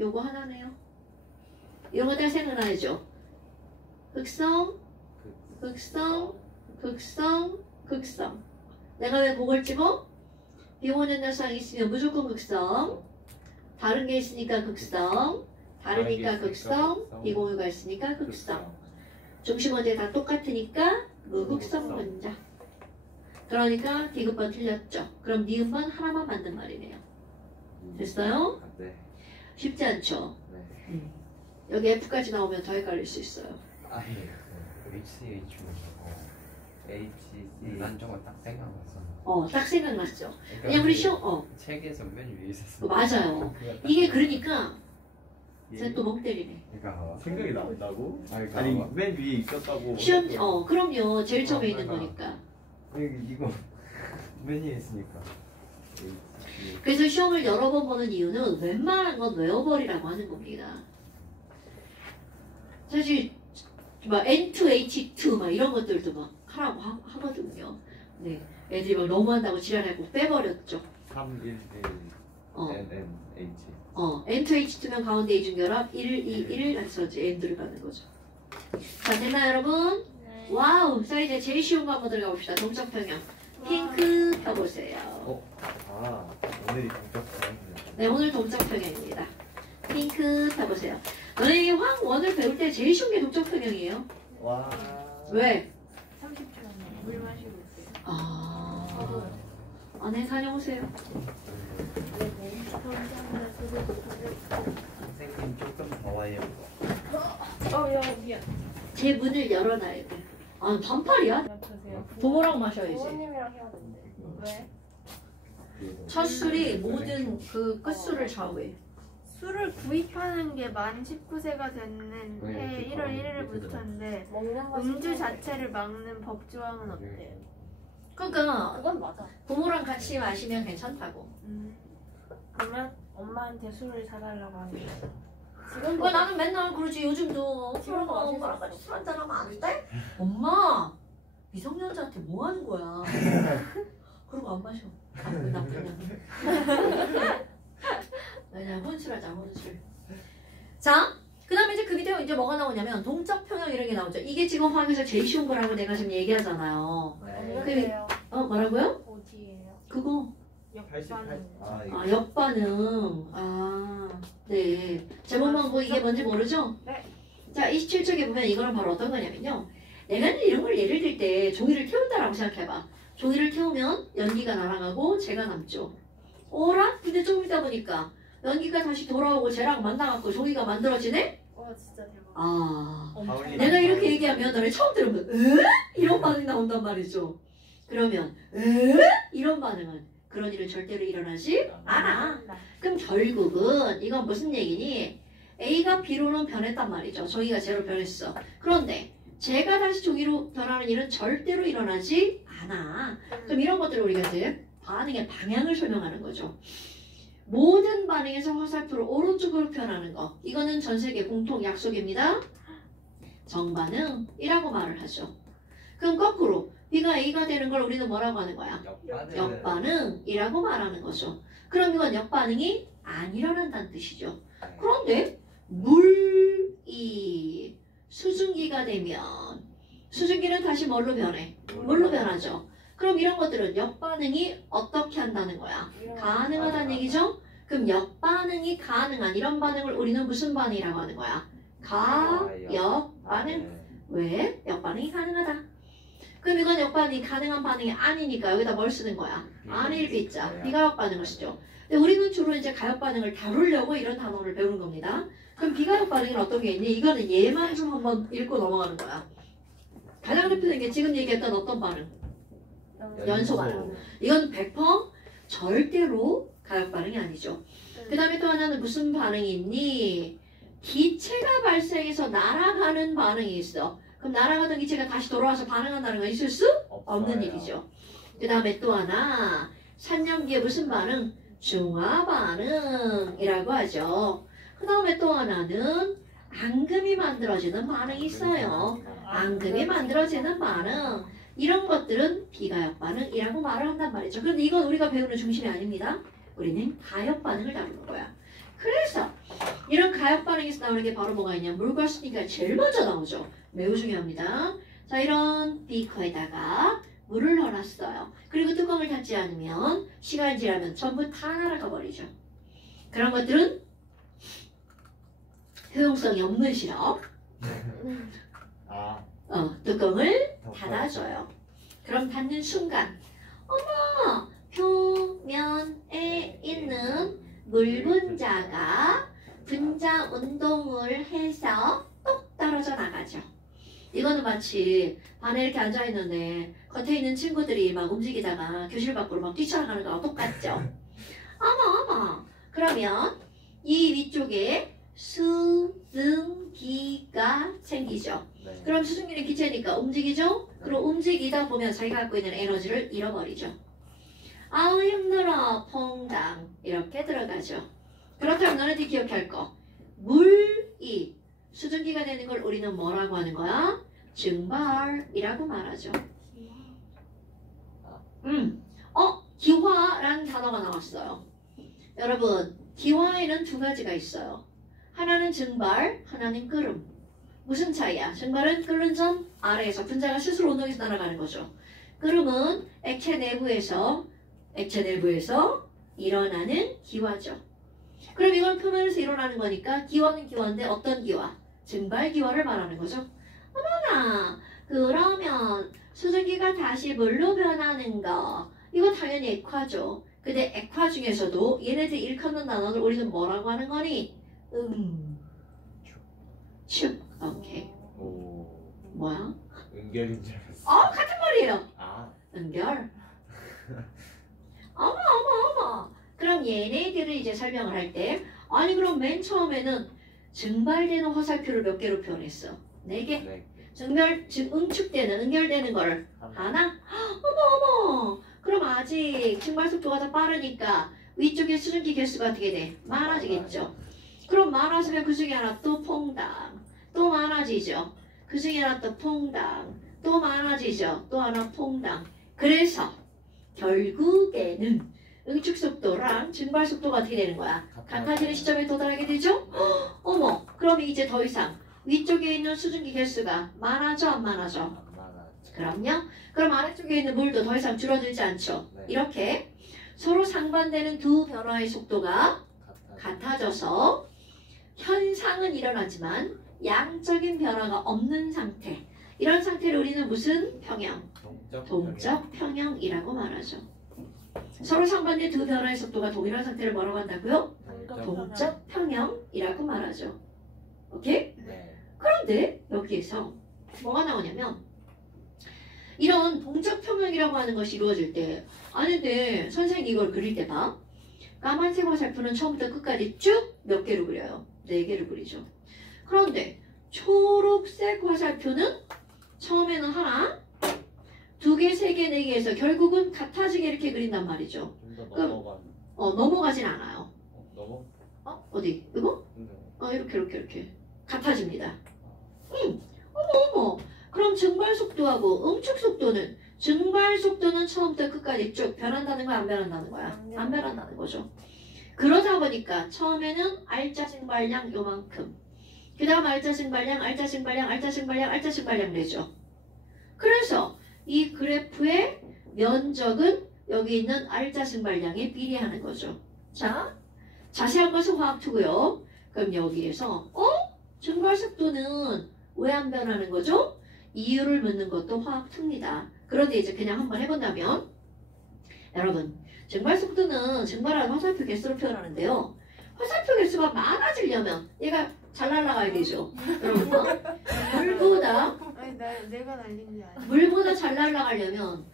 요거 하나네요. 이런 거 다 생각나야죠. 극성, 극성, 극성, 극성. 내가 왜 목을 집어? 비원연자쌍이 있으면 무조건 극성. 다른 게 있으니까 극성. 다르니까 극성. 비공유가 있으니까 극성. 중심 원자에 다 똑같으니까 무극성 분자. 그러니까 디귿번 틀렸죠. 그럼 니은번 하나만 만든 말이네요. 됐어요? 네. 쉽지 않죠? 네. 여기 F까지 나오면 더 헷갈릴 수 있어요. 아니 HCHO고 HC. 난 저거 딱 생각났어. 딱 생각났죠. 그러니까 왜냐면 우리 그 시험, 책에서 맨 위에 있었어. 맞아요. 이게 그러니까 쟤또 멍 때리네. 그러니까 생각이 난다고? 아니, 아니 맨 위에 있었다고. 시험, 그럼요. 제일 처음에 있는 거니까. 이거 맨 위에 있으니까. 그래서 시험을 여러 번 보는 이유는 웬만한 건 외워버리라고 하는 겁니다. 사실 막 N2H2 막 이런 것들도 막 하라고 하거든요. 네, 애들이 막 너무한다고 지랄하고 빼버렸죠. 3, 1, 1. N, H. N2H2면 가운데 이중결합 1, 2, 1 해서 이제 N들을 받는 거죠. 자, 됐나요 여러분? 네. 와우! 자, 이제 제일 쉬운 거 한번 들어가 봅시다. 동적 평형. 핑크 펴보세요. 아, 오늘이 동작이네요. 네, 오늘 동적 평형입니다. 핑크 펴보세요. 너네 황원을 배울 때 제일 쉬운 게 동적 평형이에요. 와. 왜? 30초 안에 물 마시고 있어요. 저도. 안에 다녀오세요. 선생님 조금 더 와요. 미안. 제 문을 열어놔야 돼. 아, 반팔이야? 맞추세요. 부모랑 마셔야지. 부모님이랑 해야 되는데. 왜? 첫 술이 모든 그 끝술을 좌우해. 술을 구입하는 게 만 19세가 되는 해 1월 1일부터인데 먹는 거 음주 신기해. 자체를 막는 법조항은 어때요? 그러니까 그건 맞아. 부모랑 같이 마시면 괜찮다고. 그러면 엄마한테 술을 사달라고 하는 거. 지금도 왜 나는 맨날 그러지. 요즘도 지금도 마실 수 엄마랑 있어. 같이 술 한잔 하면 안 돼? 엄마! 미성년자한테 뭐 하는 거야? 그러고 안 마셔. 나쁜 년. 왜냐면 혼술하자, 혼술. 자, 그 다음에 이제 그 밑에 이제 뭐가 나오냐면 동적 평형 이런 게 나오죠. 이게 지금 화학에서 제일 쉬운 거라고 내가 지금 얘기하잖아요. 없는데요. 뭐라고요? 어디예요? 그거. 88. 아, 이거. 아, 역반응. 네. 제목만 보고 이게 뭔지 모르죠? 네. 자, 27쪽에 보면 이거는 바로 어떤 거냐면요. 내가 이런 걸 예를 들 때 종이를 태운다라고 생각해봐. 종이를 태우면 연기가 날아가고 쟤가 남죠. 어라? 근데 좀 이따 보니까 연기가 다시 돌아오고 쟤랑 만나갖고 종이가 만들어지네? 와 진짜 대박. 아. 가을이 내가 이렇게 가을이 얘기하면 너네 처음 들으면 에? 이런 반응이 나온단 말이죠. 그러면 이런 반응은 그런 일은 절대로 일어나지 않아. 그럼 결국은 이건 무슨 얘기니? A가 B로는 변했단 말이죠. 종이가 Z로 변했어. 그런데 Z가 다시 종이로 변하는 일은 절대로 일어나지 않아. 그럼 이런 것들을 우리가 이제 반응의 방향을 설명하는 거죠. 모든 반응에서 화살표를 오른쪽으로 변하는 거. 이거는 전 세계 공통 약속입니다. 정반응이라고 말을 하죠. 그럼 거꾸로 B가 A가 되는 걸 우리는 뭐라고 하는 거야? 역반응이라고 말하는 거죠. 그럼 이건 역반응이 안 일어난다는 뜻이죠. 그런데 물이 수증기가 되면 수증기는 다시 뭘로 변해? 물로 변하죠. 그럼 이런 것들은 역반응이 어떻게 한다는 거야? 가능하다는 얘기죠? 그럼 역반응이 가능한 이런 반응을 우리는 무슨 반응이라고 하는 거야? 가역반응. 왜? 역반응이 가능하다. 그럼 이건 역반응이 가능한 반응이 아니니까 여기다 뭘 쓰는 거야? 아닐 B자. 비가역반응을 쓰죠. 근데 우리는 주로 이제 가역반응을 다루려고 이런 단어를 배우는 겁니다. 그럼 비가역반응은 어떤 게 있니? 이거는 얘만 좀 한번 읽고 넘어가는 거야. 가장 대표적인 게 지금 얘기했던 어떤 반응? 연소 반응. 이건 100% 절대로 가역반응이 아니죠. 그 다음에 또 하나는 무슨 반응이 있니? 기체가 발생해서 날아가는 반응이 있어. 그럼 날아가던 기체가 다시 돌아와서 반응한다는 건 있을 수 없는 일이죠. 그 다음에 또 하나 산염기의 무슨 반응? 중화 반응이라고 하죠. 그 다음에 또 하나는 앙금이 만들어지는 반응이 있어요. 앙금이 만들어지는 반응. 이런 것들은 비가역 반응이라고 말을 한단 말이죠. 그런데 이건 우리가 배우는 중심이 아닙니다. 우리는 가역 반응을 다루는 거야. 그래서 이런 가역 반응에서 나오는 게 바로 뭐가 있냐? 물과 수증기가 제일 먼저 나오죠. 매우 중요합니다. 자, 이런 비커에다가 물을 넣어놨어요. 그리고 뚜껑을 닫지 않으면 시간이 지나면 전부 다 날아가 버리죠. 그런 것들은 효용성이 없는 시럽. 뚜껑을 닫아줘요. 그럼 닫는 순간 어머! 표면에 있는 물 분자가 분자 운동을 해서 똑 떨어져 나가죠. 이거는 마치 반에 이렇게 앉아있는데 겉에 있는 친구들이 막 움직이다가 교실 밖으로 막 뛰쳐나가는 거랑 똑같죠. 어머! 그러면 이 위쪽에 수증기가 생기죠. 그럼 수증기는 기체니까 움직이죠. 그럼 움직이다 보면 자기가 갖고 있는 에너지를 잃어버리죠. 아우 힘들어 퐁당 이렇게 들어가죠. 그렇다면 너네들이 기억할 거 물이 수증기가 되는 걸 우리는 뭐라고 하는 거야? 증발이라고 말하죠. 기화라는 단어가 나왔어요. 여러분 기화에는 두 가지가 있어요. 하나는 증발, 하나는 끓음. 무슨 차이야? 증발은 끓는 점 아래에서 분자가 스스로 운동해서 날아가는 거죠. 끓음은 액체 내부에서 일어나는 기화죠. 그럼 이건 표면에서 일어나는 거니까 기화는 기화인데 어떤 기화? 증발 기화를 말하는 거죠. 어머나! 그러면 수증기가 다시 물로 변하는 거 이거 당연히 액화죠. 근데 액화 중에서도 얘네들 일컫는 단어를 우리는 뭐라고 하는 거니? 축. 오케이. 뭐야? 은결인 줄 알았어. 같은 말이에요. 은결. 어머. 그럼 얘네들을 이제 설명을 할 때 아니 그럼 맨 처음에는 증발되는 화살표를 몇 개로 표현했어? 4개. 응축되는, 응결되는 걸 하나? 어머. 그럼 아직 증발 속도가 더 빠르니까 위쪽에 수증기 개수가 어떻게 돼? 많아지겠죠. 그럼 많아지면 그 중에 하나 또 퐁당. 또 많아지죠. 그 중에 하나 또 퐁당. 또 많아지죠. 또 하나 퐁당. 그래서 결국에는 응축 속도랑 증발 속도가 어떻게 되는 거야? 같아지는 시점에 도달하게 되죠? 어머, 그럼 이제 더 이상 위쪽에 있는 수증기 개수가 많아져 안 많아져? 그럼요. 그럼 아래쪽에 있는 물도 더 이상 줄어들지 않죠. 이렇게 서로 상반되는 두 변화의 속도가 같아져서 현상은 일어나지만 양적인 변화가 없는 상태. 이런 상태를 우리는 무슨 평형? 동적 평형이라고 말하죠. 서로 상반된 두 변화의 속도가 동일한 상태를 뭐라고 한다고요? 동적 평형이라고 말하죠. 오케이? 그런데 여기에서 뭐가 나오냐면 이런 동적 평형이라고 하는 것이 이루어질 때 아닌데 선생님이 이걸 그릴 때 봐. 까만색 화살표는 처음부터 끝까지 쭉 몇 개로 그려요? 4개를 그리죠. 그런데 초록색 화살표는 처음에는 하나, 2개, 3개, 4개에서 결국은 같아지게 이렇게 그린단 말이죠. 좀 더 그럼- 넘어가는. 넘어가진 않아요. 넘어? 어디? 이거? 근데 이렇게 같아집니다. 어머. 그럼 증발 속도하고 응축 속도는 증발 속도는 처음부터 끝까지 쭉 변한다는 거야, 안 변한다는 거야? 안 변한다는 거죠. 그러다 보니까 처음에는 알짜 증발량 요만큼, 그 다음 알짜 증발량, 알짜 증발량, 알짜 증발량, 알짜 증발량 되죠. 그래서 이 그래프의 면적은 여기 있는 알짜 증발량에 비례하는 거죠. 자, 자세한 것은 화학2고요. 그럼 여기에서 증발 속도는 왜 안 변하는 거죠? 이유를 묻는 것도 화학2입니다. 그런데 이제 그냥 한번 해본다면 여러분, 증발 속도는 증발하는 화살표 개수로 표현하는데요. 화살표 개수가 많아지려면 얘가 잘 날아가야 되죠. 여러분, 물보다 아니 내가 날린 게 아니야. 물보다 잘 날아가려면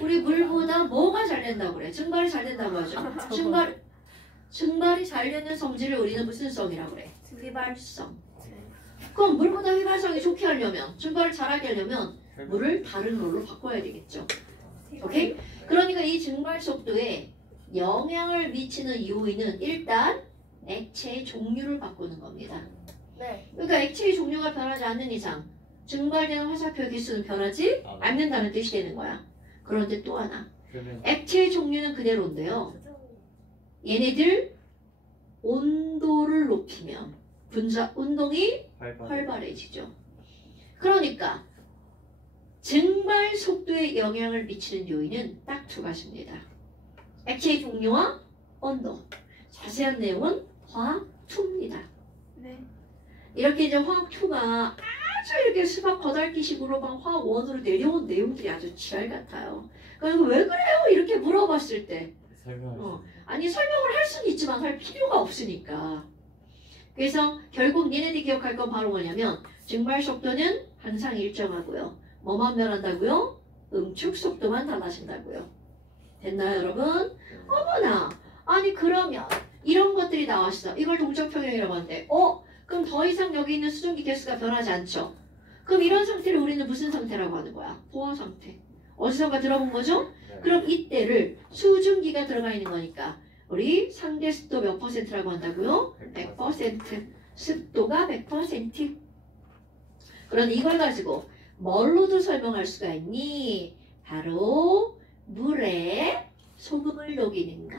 우리 물보다 뭐가 잘 된다고 그래? 증발이 잘 된다고 하죠. 증발이 잘 되는 성질을 우리는 무슨 성이라고 그래? 휘발성. 그럼 물보다 휘발성이 좋게 하려면, 증발을 잘하게 하려면 물을 다른 걸로 바꿔야 되겠죠. 오케이? 그러니까 이 증발 속도에 영향을 미치는 요인은 일단 액체의 종류를 바꾸는 겁니다. 네. 그러니까 액체의 종류가 변하지 않는 이상 증발되는 화살표의 개수는 변하지 않는다는 뜻이 되는 거야. 그런데 또 하나, 그러면 액체의 종류는 그대로인데요. 얘네들 온도를 높이면 분자 운동이 활발해지죠. 그러니까 증발 속도에 영향을 미치는 요인은 딱 2가지입니다. 액체의 종류와 온도. 자세한 내용은 화학2입니다. 네. 이렇게 이제 화학2가 아주 이렇게 수박 거달기식으로 막 화학1으로 내려온 내용들이 아주 지랄 같아요. 그래서 왜 그래요? 이렇게 물어봤을 때 설명할 수 있는. 아니 설명을 할 수는 있지만 할 필요가 없으니까. 그래서 결국 얘네들이 기억할 건 바로 뭐냐면 증발 속도는 항상 일정하고요. 뭐만 변한다고요? 응축 속도만 달라진다고요. 됐나요 여러분? 어머나! 아니 그러면 이런 것들이 나왔어. 이걸 동적 평형이라고 하는데 그럼 더 이상 여기 있는 수증기 개수가 변하지 않죠? 그럼 이런 상태를 우리는 무슨 상태라고 하는 거야? 포화 상태. 어디선가 들어본 거죠? 네. 그럼 이때를 수증기가 들어가 있는 거니까 우리 상대 습도 몇 %라고 한다고요? 100%. 습도가 100%. 그런데 이걸 가지고 뭘로도 설명할 수가 있니? 바로 물에 소금을 녹이는 거.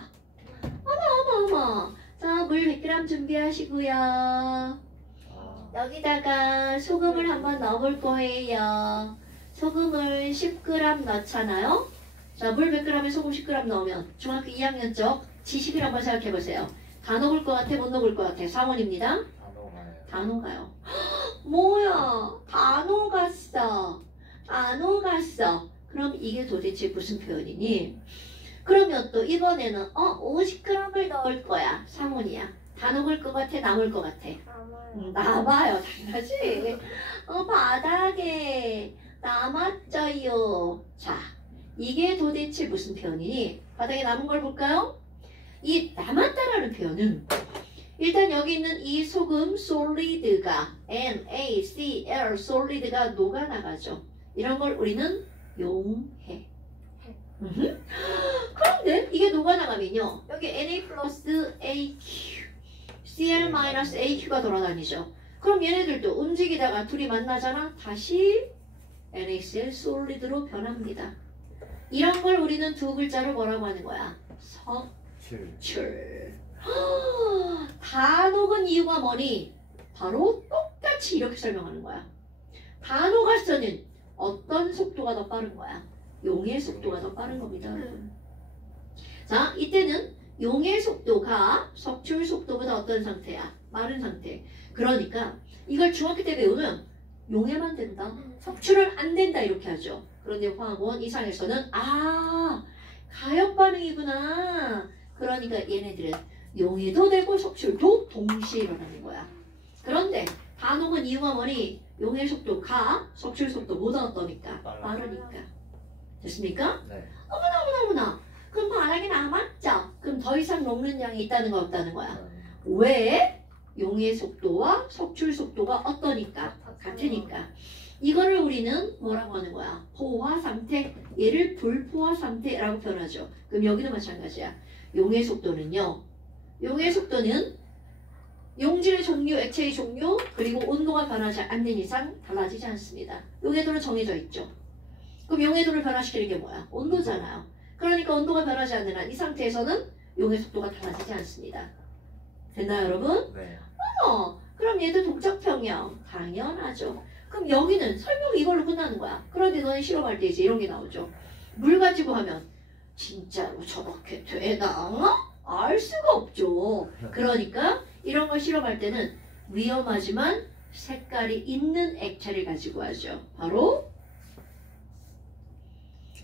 어머. 자, 물 100g 준비하시고요. 아, 여기다가 소금을 한번 넣어볼 거예요. 소금을 10g 넣잖아요. 자, 물 100g에 소금 10g 넣으면 중학교 2학년적 지식을 한번 생각해보세요. 다 녹을 것 같아? 못 녹을 것 같아? 상원입니다. 다 넘어가요. 다 녹아요. 뭐야? 다 녹았어. 다 녹았어. 그럼 이게 도대체 무슨 표현이니? 그러면 또 이번에는 50g을 넣을 거야. 상원이야. 다 녹을 것 같아? 남을 것 같아? 남아요. 당연하지. 바닥에 남았죠요. 자, 이게 도대체 무슨 표현이니? 바닥에 남은 걸 볼까요? 이 남았다라는 표현은 일단 여기 있는 이 소금 솔리드가 NaCl 솔리드가 녹아나가죠. 이런 걸 우리는 용해. 그런데 이게 녹아나가면요. 여기 Na 플러스 AQ, Cl 마이너스 AQ가 돌아다니죠. 그럼 얘네들도 움직이다가 둘이 만나잖아. 다시 NaCl 솔리드로 변합니다. 이런 걸 우리는 2글자로 뭐라고 하는 거야? 석출. 다 녹은 이유가 뭐니? 바로 똑같이 이렇게 설명하는 거야. 다 녹았어는 어떤 속도가 더 빠른 거야? 용의 속도가 더 빠른 겁니다. 자, 이때는 용의 속도가 석출 속도보다 어떤 상태야? 빠른 상태. 그러니까 이걸 중학교 때 배우면 용해만 된다. 석출은 안 된다 이렇게 하죠. 그런데 화학원 이상에서는 가역 반응이구나. 그러니까 얘네들은 용해도 되고 석출도 동시에 일어나는 거야. 그런데 다 녹은 이유가 뭐니? 용해 속도 가, 석출 속도 보다 어떠니까? 빠르니까. 됐습니까? 네. 어머나. 그럼 반하게 남았죠? 그럼 더 이상 녹는 양이 있다는 거 없다는 거야? 음. 왜? 용의 속도와 속출 속도가 어떠니까? 같으니까. 이거를 우리는 뭐라고 하는 거야? 포화 상태, 얘를 불포화 상태라고 표현하죠. 그럼 여기도 마찬가지야. 용의 속도는요. 용의 속도는 용질의 종류, 액체의 종류, 그리고 온도가 변하지 않는 이상 달라지지 않습니다. 용해도는 정해져 있죠. 그럼 용해도를 변화시키는 게 뭐야? 온도잖아요. 그러니까 온도가 변하지 않는 한 이 상태에서는 용의 속도가 달라지지 않습니다. 됐나요, 여러분? 네. 그럼 얘도 동적평형. 당연하죠. 그럼 여기는 설명이 이걸로 끝나는 거야. 그런데 너네 실험할 때 이제 이런 게 나오죠. 물 가지고 하면 진짜로 저렇게 되나? 알 수가 없죠. 그러니까 이런 걸 실험할 때는 위험하지만 색깔이 있는 액체를 가지고 하죠. 바로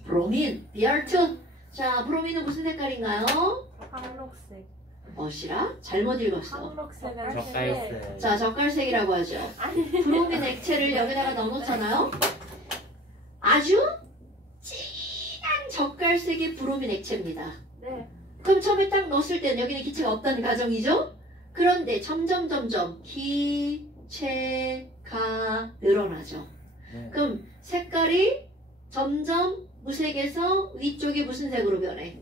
브로민, BR2. 자, 브로민은 무슨 색깔인가요? 황록색. 뭐시라? 잘못 읽었어. 황록색은 젓갈색. 자, 젓갈색이라고 하죠. 브로민 액체를 여기다가 넣어놓잖아요. 아주 진한 젓갈색이 브로민 액체입니다. 네. 그럼 처음에 딱 넣었을 때는 여기는 기체가 없다는 가정이죠? 그런데 점점 기체가 늘어나죠. 네. 그럼 색깔이 점점 무색에서 위쪽이 무슨 색으로 변해?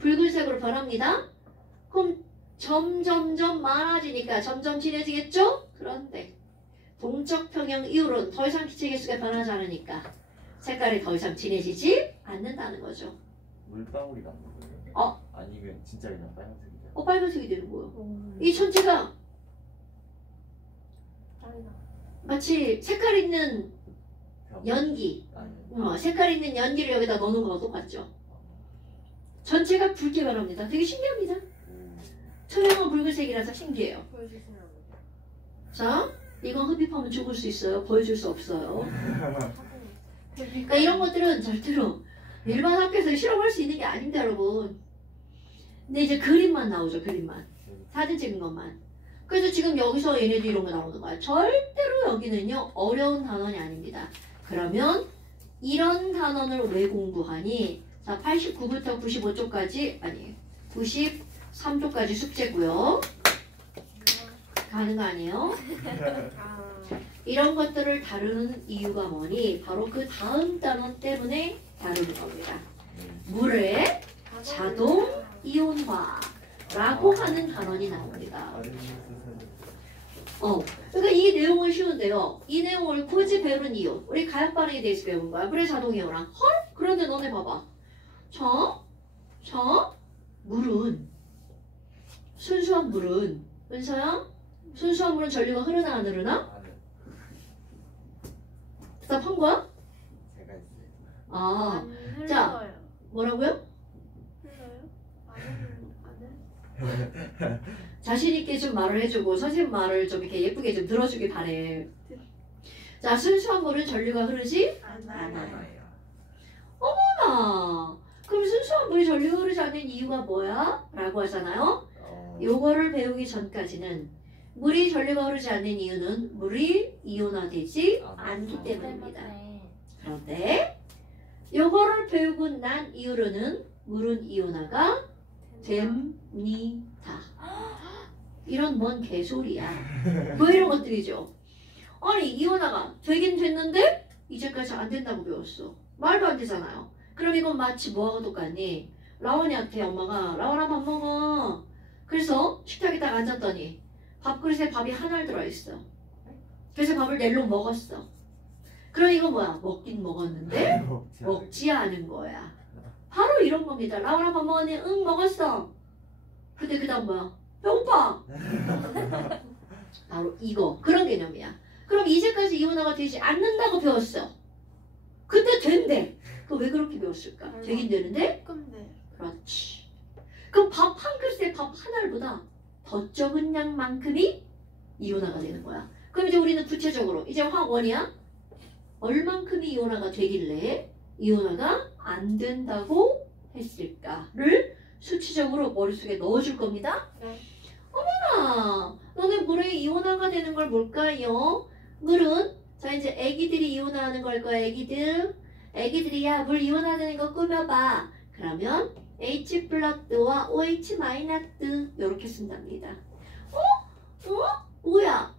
붉은색으로 변합니다. 그럼 점점점 많아지니까 점점 진해지겠죠? 그런데 동적 평형 이후로는 더 이상 기체 개수가 변하지 않으니까 색깔이 더 이상 진해지지 않는다는 거죠. 물방울이 남는 거예요? 아니면 진짜 그냥 빨간색이죠? 빨간색이 되는 거예요. 이 전체가 마치 색깔 있는 연기, 아니. 색깔 있는 연기를 여기다 넣는 거랑 똑같죠. 전체가 붉게 변합니다. 되게 신기합니다. 투명한 붉은색이라서 신기해요. 보여주시면 안 돼요? 자, 이건 흡입하면 죽을 수 있어요. 보여줄 수 없어요. 그러니까 이런 것들은 절대로 일반 학교에서 실험할 수 있는 게 아닙니다, 여러분. 근데 이제 그림만 나오죠, 그림만. 사진 찍은 것만. 그래서 지금 여기서 얘네도 이런 거 나오는 거야. 절대로 여기는요, 어려운 단원이 아닙니다. 그러면 이런 단원을 왜 공부하니? 자, 89부터 95쪽까지, 아니, 93쪽까지 숙제고요. 가는 거 아니에요? 이런 것들을 다루는 이유가 뭐니? 바로 그 다음 단원 때문에 다루는 겁니다. 물의 자동 이온화라고 하는 단원이 나옵니다. 그러니까 이 내용은 쉬운데요. 이 내용을 굳이 배우는 이유. 우리 가역 반응에 대해서 배운 거야. 물의 자동 이온화. 헐? 그런데 너네 봐봐. 물은 순수한 물은 은서야? 순수한 물은 전류가 흐르나 안 흐르나? 대답한 거야? 제가 했어요. 아, 안 자. 흘러요. 뭐라고요? 흘러요? 안 흘러. 자신 있게 좀 말을 해주고 선생님 말을 좀 이렇게 예쁘게 좀 들어주길 바래. 자, 순수한 물은 전류가 흐르지 않아요. 어머나. 그럼 순수한 물이 전류가 흐르지 않는 이유가 뭐야? 라고 하잖아요. 요거를 배우기 전까지는 물이 전류가 흐르지 않는 이유는 물이 이온화되지 않기 때문입니다. 그런데 요거를 배우고 난 이후로는 물은 이온화가 됩니다. 이런 뭔 개소리야. 뭐 이런 것들이죠. 아니 이온화가 되긴 됐는데 이제까지 안 된다고 배웠어. 말도 안 되잖아요. 그럼 이건 마치 뭐하고 똑같니? 라원이한테 엄마가 라원아 밥 먹어. 그래서 식탁에 딱 앉았더니 밥그릇에 밥이 하나 들어있어. 그래서 밥을 낼록 먹었어. 그럼 이거 뭐야? 먹긴 먹었는데 먹지 않은 거야. 바로 이런 겁니다. 라원아 밥 먹었니? 응 먹었어. 근데 그 다음 뭐야? 배고파. 바로 이거. 그런 개념이야. 그럼 이제까지 이온화가 되지 않는다고 배웠어. 근데 된대. 그거 왜 그렇게 배웠을까? 되긴 되는데? 근데 그렇지. 그럼 밥 한 그릇에 밥 하나보다 더 적은 양만큼이 이온화가 되는 거야. 그럼 이제 우리는 구체적으로 이제 화원이야? 얼만큼이 이온화가 되길래 이온화가 안 된다고 했을까를 수치적으로 머릿속에 넣어줄 겁니다. 네. 어머나, 너네 물에 이온화가 되는 걸 뭘까요? 물은 자 이제 애기들이 이온화하는 걸 거야. 애기들. 애기들이야 물 이온화되는 거 꾸며봐. 그러면 H 플러스와 OH 마이너스 이렇게 쓴답니다. 뭐야?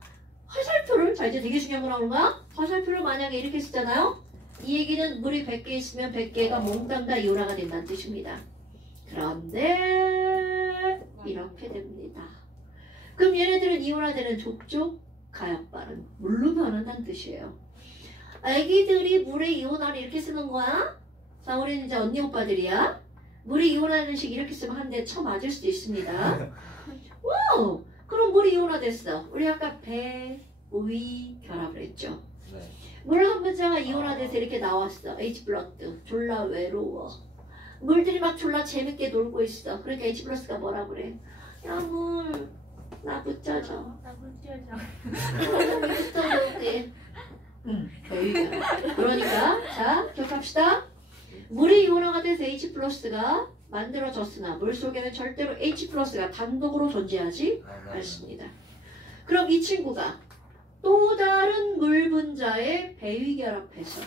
화살표를 자 이제 되게 중요한 거 나오는 거야. 화살표를 만약에 이렇게 쓰잖아요. 이 얘기는 물이 100개 있으면 100개가 몽땅 다 이온화가 된다는 뜻입니다. 그런데 이렇게 됩니다. 그럼 얘네들은 이온화되는 족족 가역발은 물로 변한다는 뜻이에요. 애기들이 물의 이온화를 이렇게 쓰는 거야. 자, 우리는 이제 언니 오빠들이야. 물이 이온화되는 식 이렇게 쓰면 한 대 쳐 맞을 수도 있습니다. 와우! 그럼 물이 이온화됐어. 우리 아까 배, 의 결합을 했죠. 네. 물 한 분자가 이온화돼서 이렇게 나왔어. H 플러스. 졸라 외로워. 물들이 막 졸라 재밌게 놀고 있어. 그러니까 H 플러스가 뭐라 그래? 야, 물. 나 붙여줘. 나 물지어져. 왜 붙여줄게? 그러니까 자 기억합시다. 물이 이온화가 돼서 H 플러스가 만들어졌으나 물 속에는 절대로 H 플러스가 단독으로 존재하지 않습니다. 그럼 이 친구가 또 다른 물 분자의 배위결합해서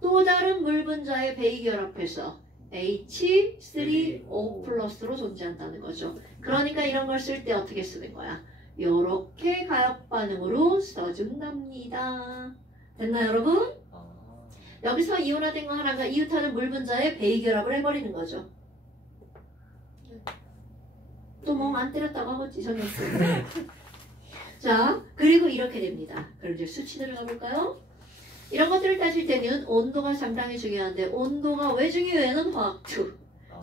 또 다른 물 분자의 배위결합해서 H3O 플러스로 존재한다는 거죠. 그러니까 이런 걸 쓸 때 어떻게 쓰는 거야? 요렇게 가역 반응으로 써준답니다. 됐나요, 여러분? 여기서 이온화된 거 하나가 이웃하는 물 분자의 배위결합을 해버리는 거죠. 또 뭐 안 때렸다고 하겠지, 이상했어. 자, 그리고 이렇게 됩니다. 그럼 이제 수치 들어가 볼까요? 이런 것들을 따질 때는 온도가 상당히 중요한데 온도가 왜 중요해는 화학2.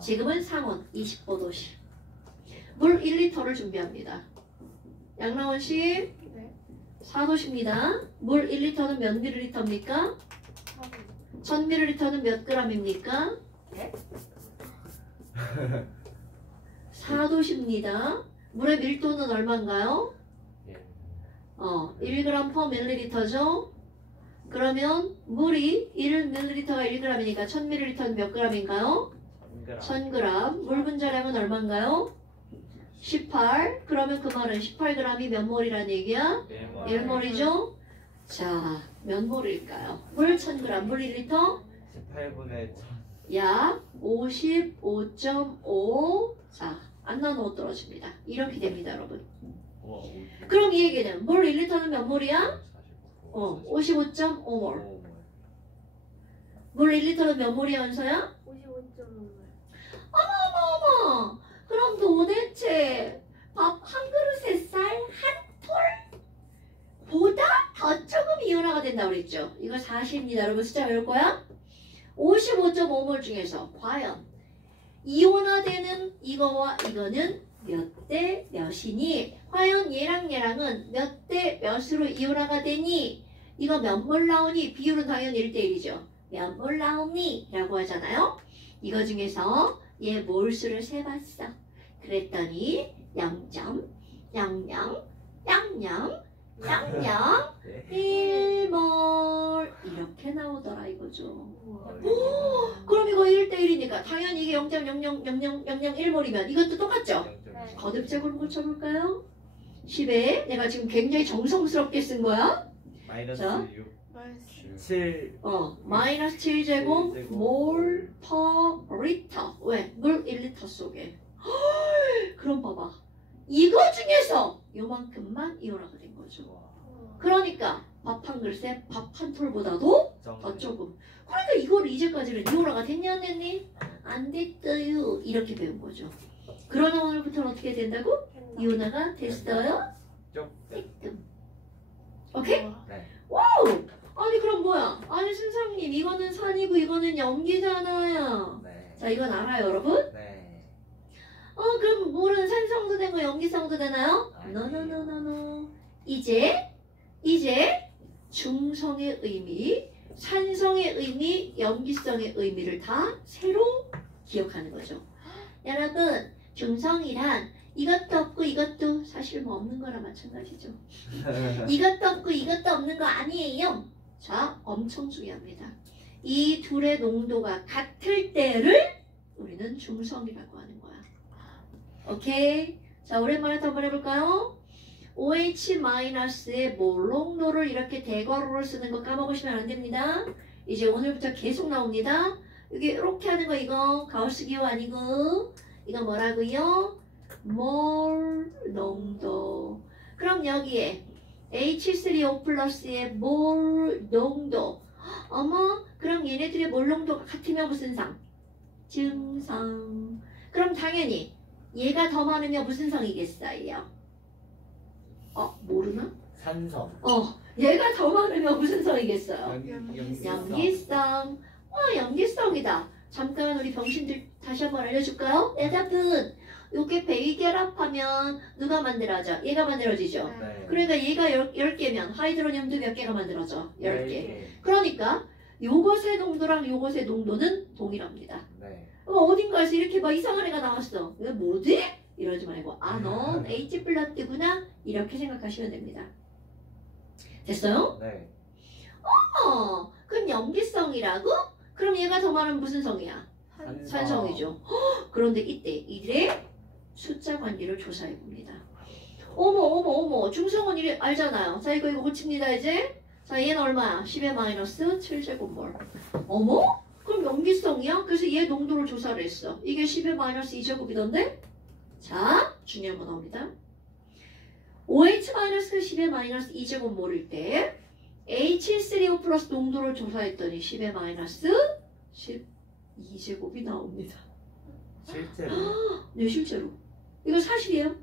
지금은 상온 25도씨. 물 1리터를 준비합니다. 양나원 씨, 네. 4도씨입니다. 물 1리터는 몇 밀리리터입니까? 1000ml는 몇 g입니까? 네? 4도씨입니다. 물의 밀도는 얼마인가요? 1g per milliliter죠? 그러면 물이 1ml가 1g이니까 1000ml는 몇 g인가요? 1000g. 물 분자량은 얼마인가요? 18. 그러면 그 말은 18g이 몇 몰이란 얘기야? 1몰이죠? 자, 몇 몰일까요? 물 1000g, 물 1리터? 18분의 1000. 약 55.5. 자, 안 나누어 떨어집니다. 이렇게 됩니다, 여러분. 그럼 이 얘기는 물 1리터는 몇 몰이야? 55.5몰. 물 1리터는 몇 몰이야, 은서야? 55.5물. 어머. 그럼 도대체 밥 한 그릇에 쌀 한 톨보다 더 조금 이온화가 된다고 그랬죠? 이거 사실입니다. 여러분 숫자 외울 거야? 55.5몰 중에서 과연 이온화되는 이거와 이거는 몇 대 몇이니? 과연 얘랑 얘랑은 몇 대 몇으로 이온화가 되니? 이거 몇 몰 나오니? 비율은 당연히 1대1이죠. 몇 몰 나오니? 라고 하잖아요. 이거 중에서 얘 몰수를 세봤어. 그랬더니 0.000000 1몰 이렇게 나오더라 이거죠. 그럼 이거 1대1이니까 당연히 이게 0.0000001몰이면 이것도 똑같죠? 거듭적으로 고쳐볼까요? 10에 내가 지금 굉장히 정성스럽게 쓴 거야. 마이너스 자. 6. 맛있어. 7. 마이너스 7제곱 몰 퍼 리터. 왜? 물 1리터 속에. 그럼 봐봐. 이거 중에서 요만큼만 이온화가 된 거죠. 그러니까 밥 한 그릇에 밥 한 톨보다도 더 조금. 그러니까 이걸 이제까지는 이온화가 됐냐 안 됐니? 안 됐어요. 이렇게 배운 거죠. 그러나 오늘부터는 어떻게 된다고? 이온화가 됐어요? 조금. 오케이? 네. 와우! 아니 그럼 뭐야? 아니 선생님 이거는 산이고 이거는 염기잖아요. 네. 자 이건 알아요 여러분? 네. 그럼 물은 산성도 되고 염기성도 되나요? 노노노노노. 이제 중성의 의미, 산성의 의미, 염기성의 의미를 다 새로 기억하는 거죠. 여러분 중성이란 이것도 없고 이것도 사실 뭐 없는 거랑 마찬가지죠. 이것도 없고 이것도 없는 거 아니에요. 자, 엄청 중요합니다. 이 둘의 농도가 같을 때를 우리는 중성이라고 하는 거야. 오케이? 자, 오랜만에 또 한번 해볼까요? OH-의 몰 농도를 이렇게 대괄호로 쓰는 거 까먹으시면 안 됩니다. 이제 오늘부터 계속 나옵니다. 여기 이렇게 하는 거 이거 가우스 기호 아니고 이거 뭐라고요? 몰 농도. 그럼 여기에 H3O 플러스의 몰 농도. 어머, 그럼 얘네들의 몰 농도가 같으면 무슨 상? 증상. 그럼 당연히 얘가 더 많으면 무슨 성이겠어요? 모르나? 산성. 얘가 더 많으면 무슨 성이겠어요? 염기성. 염기성. 염기성이다. 잠깐 우리 병신들 다시 한번 알려줄까요? 여러분, 요게 베이결합하면 누가 만들어져? 얘가 만들어지죠? 네. 그러니까 얘가 10개면 하이드로늄도 몇 개가 만들어져? 10개. 네. 그러니까 요것의 농도랑 요것의 농도는 동일합니다. 네. 어딘가에서 이렇게 막 이상한 애가 나왔어. 이거 뭐지? 이러지 말고 넌 H 플러스구나 이렇게 생각하시면 됩니다. 됐어요? 네. 그럼 염기성이라고? 그럼 얘가 더 많은 무슨 성이야? 산성이죠. 그런데 이때 이들의 숫자 관계를 조사해 봅니다. 어머 중성은 이래 알잖아요. 자 이거 고칩니다 이제. 자 얘는 얼마야? 10의 마이너스 7제곱몰. 어머? 그럼 염기성이야? 그래서 얘 농도를 조사를 했어. 이게 10의 마이너스 2제곱이던데? 자 중요한 거 나옵니다. OH 마이너스 10의 마이너스 2제곱몰일 때 H3O 플러스 농도를 조사했더니 10의 마이너스 12제곱이 나옵니다. 실제로. 네 실제로. 이거 사실이에요.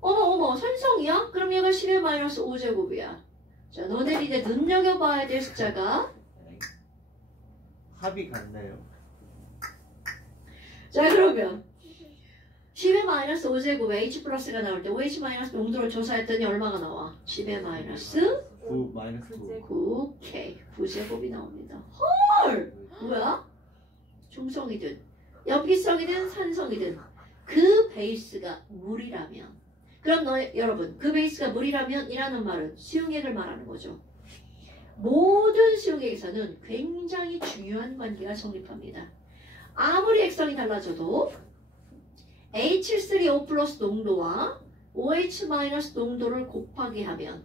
어머 산성이야? 그럼 얘가 10의 마이너스 5제곱이야. 자 너네들이 이제 눈여겨봐야 될 숫자가 합이 같나요? 자 그러면 10의 마이너스 5제곱에 H 플러스가 나올 때 OH 마이너스 농도를 조사했더니 얼마가 나와? 10의 마이너스 9 마이너스 9. 9K 9제곱이 나옵니다. 헐! 뭐야? 중성이든 염기성이든 산성이든 그 베이스가 물이라면 그럼 여러분 그 베이스가 물이라면 이라는 말은 수용액을 말하는 거죠. 모든 수용액에서는 굉장히 중요한 관계가 성립합니다. 아무리 액성이 달라져도 H3O 플러스 농도와 OH 마이너스 농도를 곱하기 하면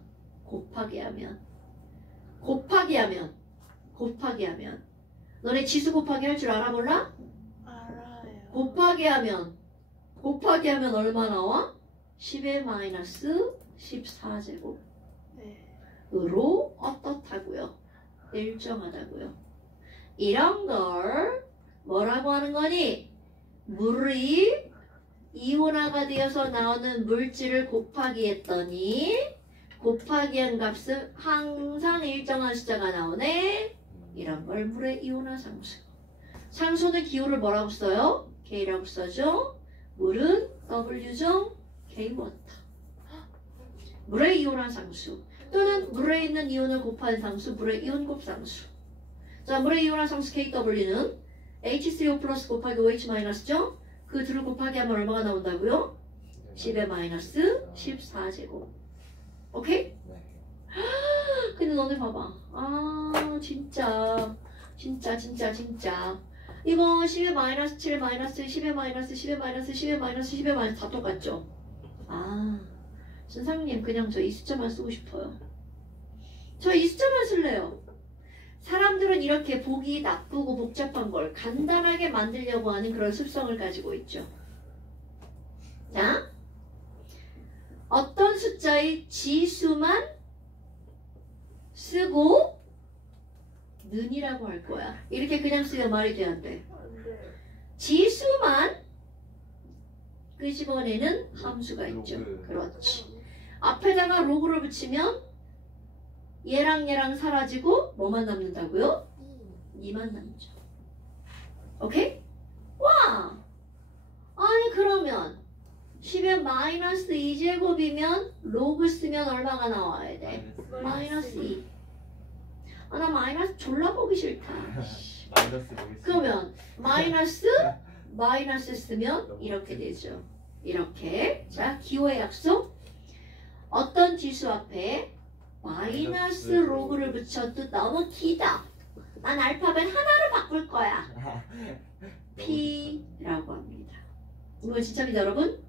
너네 지수 곱하기 할 줄 알아 몰라? 알아요. 곱하기 하면 얼마 나와? 10의 마이너스 14제곱으로 네. 어떻다고요? 일정하다고요. 이런 걸 뭐라고 하는 거니? 물이 이온화가 되어서 나오는 물질을 곱하기 했더니 곱하기 한 값은 항상 일정한 숫자가 나오네. 이런 걸 물의 이온화 상수. 상수는 기호를 뭐라고 써요? K라고 써죠. 물은 W죠. K워터. 물의 이온화 상수 또는 물에 있는 이온을 곱한 상수, 물의 이온 곱상수. 자, 물의 이온화 상수 KW는 H3O 플러스 곱하기 OH 마이너스죠? 그 둘을 곱하기 하면 얼마가 나온다고요? 10의 마이너스 14제곱. 오케이? 네. 근데 너네 봐봐. 진짜. 이거 10의 마이너스 7의 마이너스 10의 마이너스 10의 마이너스 10의 마이너스 10의 마이너스 다 똑같죠? 선생님 그냥 저 이 숫자만 쓰고 싶어요. 저 이 숫자만 쓸래요. 사람들은 이렇게 보기 나쁘고 복잡한 걸 간단하게 만들려고 하는 그런 습성을 가지고 있죠. 자, 어떤 숫자의 지수만 쓰고 는이라고 할 거야. 이렇게 그냥 쓰면 말이 돼 안 돼? 지수만 끄집어내는 함수가 있죠. 그렇지. 앞에다가 로그를 붙이면 얘랑 사라지고 뭐만 남는다고요? 2만 남죠. 오케이? 와! 아니 그러면 10의 마이너스 2제곱이면 로그 쓰면 얼마가 나와야 돼? 마이너스 2. 나 마이너스 졸라 보기 싫다. 마이너스 보겠습니다. 그러면 마이너스 쓰면 이렇게 되죠. 이렇게. 자, 기호의 약속. 어떤 지수 앞에 마이너스 로그를 붙여도 너무 기다. 난 알파벳 하나로 바꿀 거야. P라고 합니다. 이거 진짜입니다, 여러분?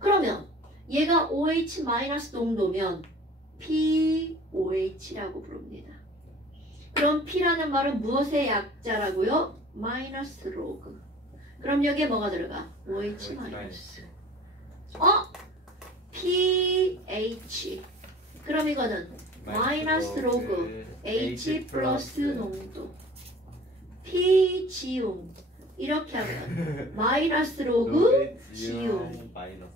그러면 얘가 OH 마이너스 농도면 POH라고 부릅니다. 그럼 P라는 말은 무엇의 약자라고요? 마이너스 로그. 그럼 여기에 뭐가 들어가? OH 마이너스. pH. 그럼 이거는 마이너스 로그 H 플러스 농도. P 지움. 이렇게 하면 마이너스 로그 지움. 마이너스.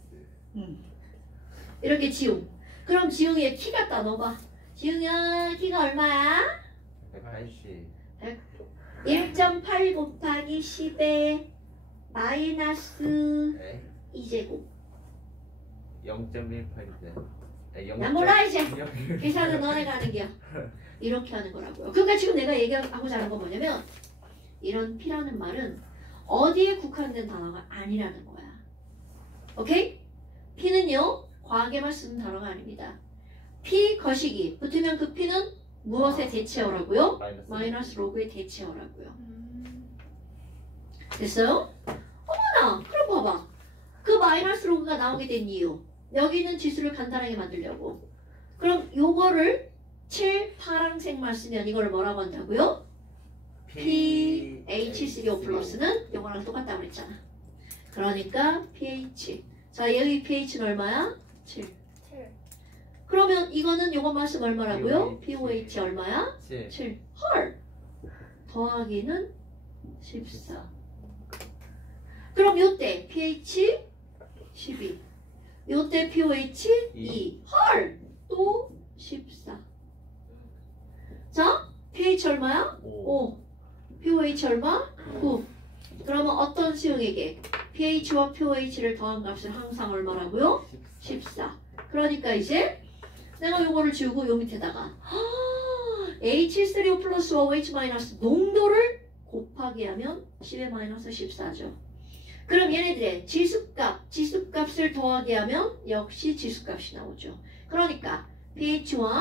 이렇게 지움. 그럼 지웅이의 키 갖다 넣어봐. 지웅아 키가 얼마야? 180. 1.8 곱하기 10의 마이너스 네. 2제곱. 0.18인데. 난 몰라 이제. 계산은 너네가 하는 게야. 이렇게 하는 거라고요. 그러니까 지금 내가 얘기하고자 하는 건 뭐냐면 이런 P라는 말은 어디에 국한된 단어가 아니라는 거야. 오케이? P는요 과학에만 쓰는 단어가 아닙니다. P 거시기 붙으면 그 P는 무엇의 대체어라고요? 마이너스 로그의 대체어라고요. 됐어요? 어머나 그럼 봐봐. 그 마이너스 로그가 나오게 된 이유. 여기 있는 지수를 간단하게 만들려고. 그럼 요거를 7 파란색만 쓰면 이걸 뭐라고 한다고요? pH3O 플러스는 요거랑 똑같다고 그랬잖아. 그러니까 pH. 자 여기 pH는 얼마야? 7. 7. 그러면 이거는 요것만 쓰면 얼마라고요? pOH 얼마야? 7. 7. 헐. 더하기는 14. 그럼 요때 pH 12. 요때 pOH 2. 헐. 또 14. 자 pH 얼마야? 5. pOH 얼마? 9. 그러면 어떤 수용에게 pH와 pOH를 더한 값을 항상 얼마라고요? 14. 그러니까 이제 내가 요거를 지우고 요 밑에다가 H3O 플러스와 OH 마이너스 농도를 곱하기 하면 10의 마이너스 14죠. 그럼 얘네들의 지수값을 더하기 하면 역시 지수값이 나오죠. 그러니까 pH와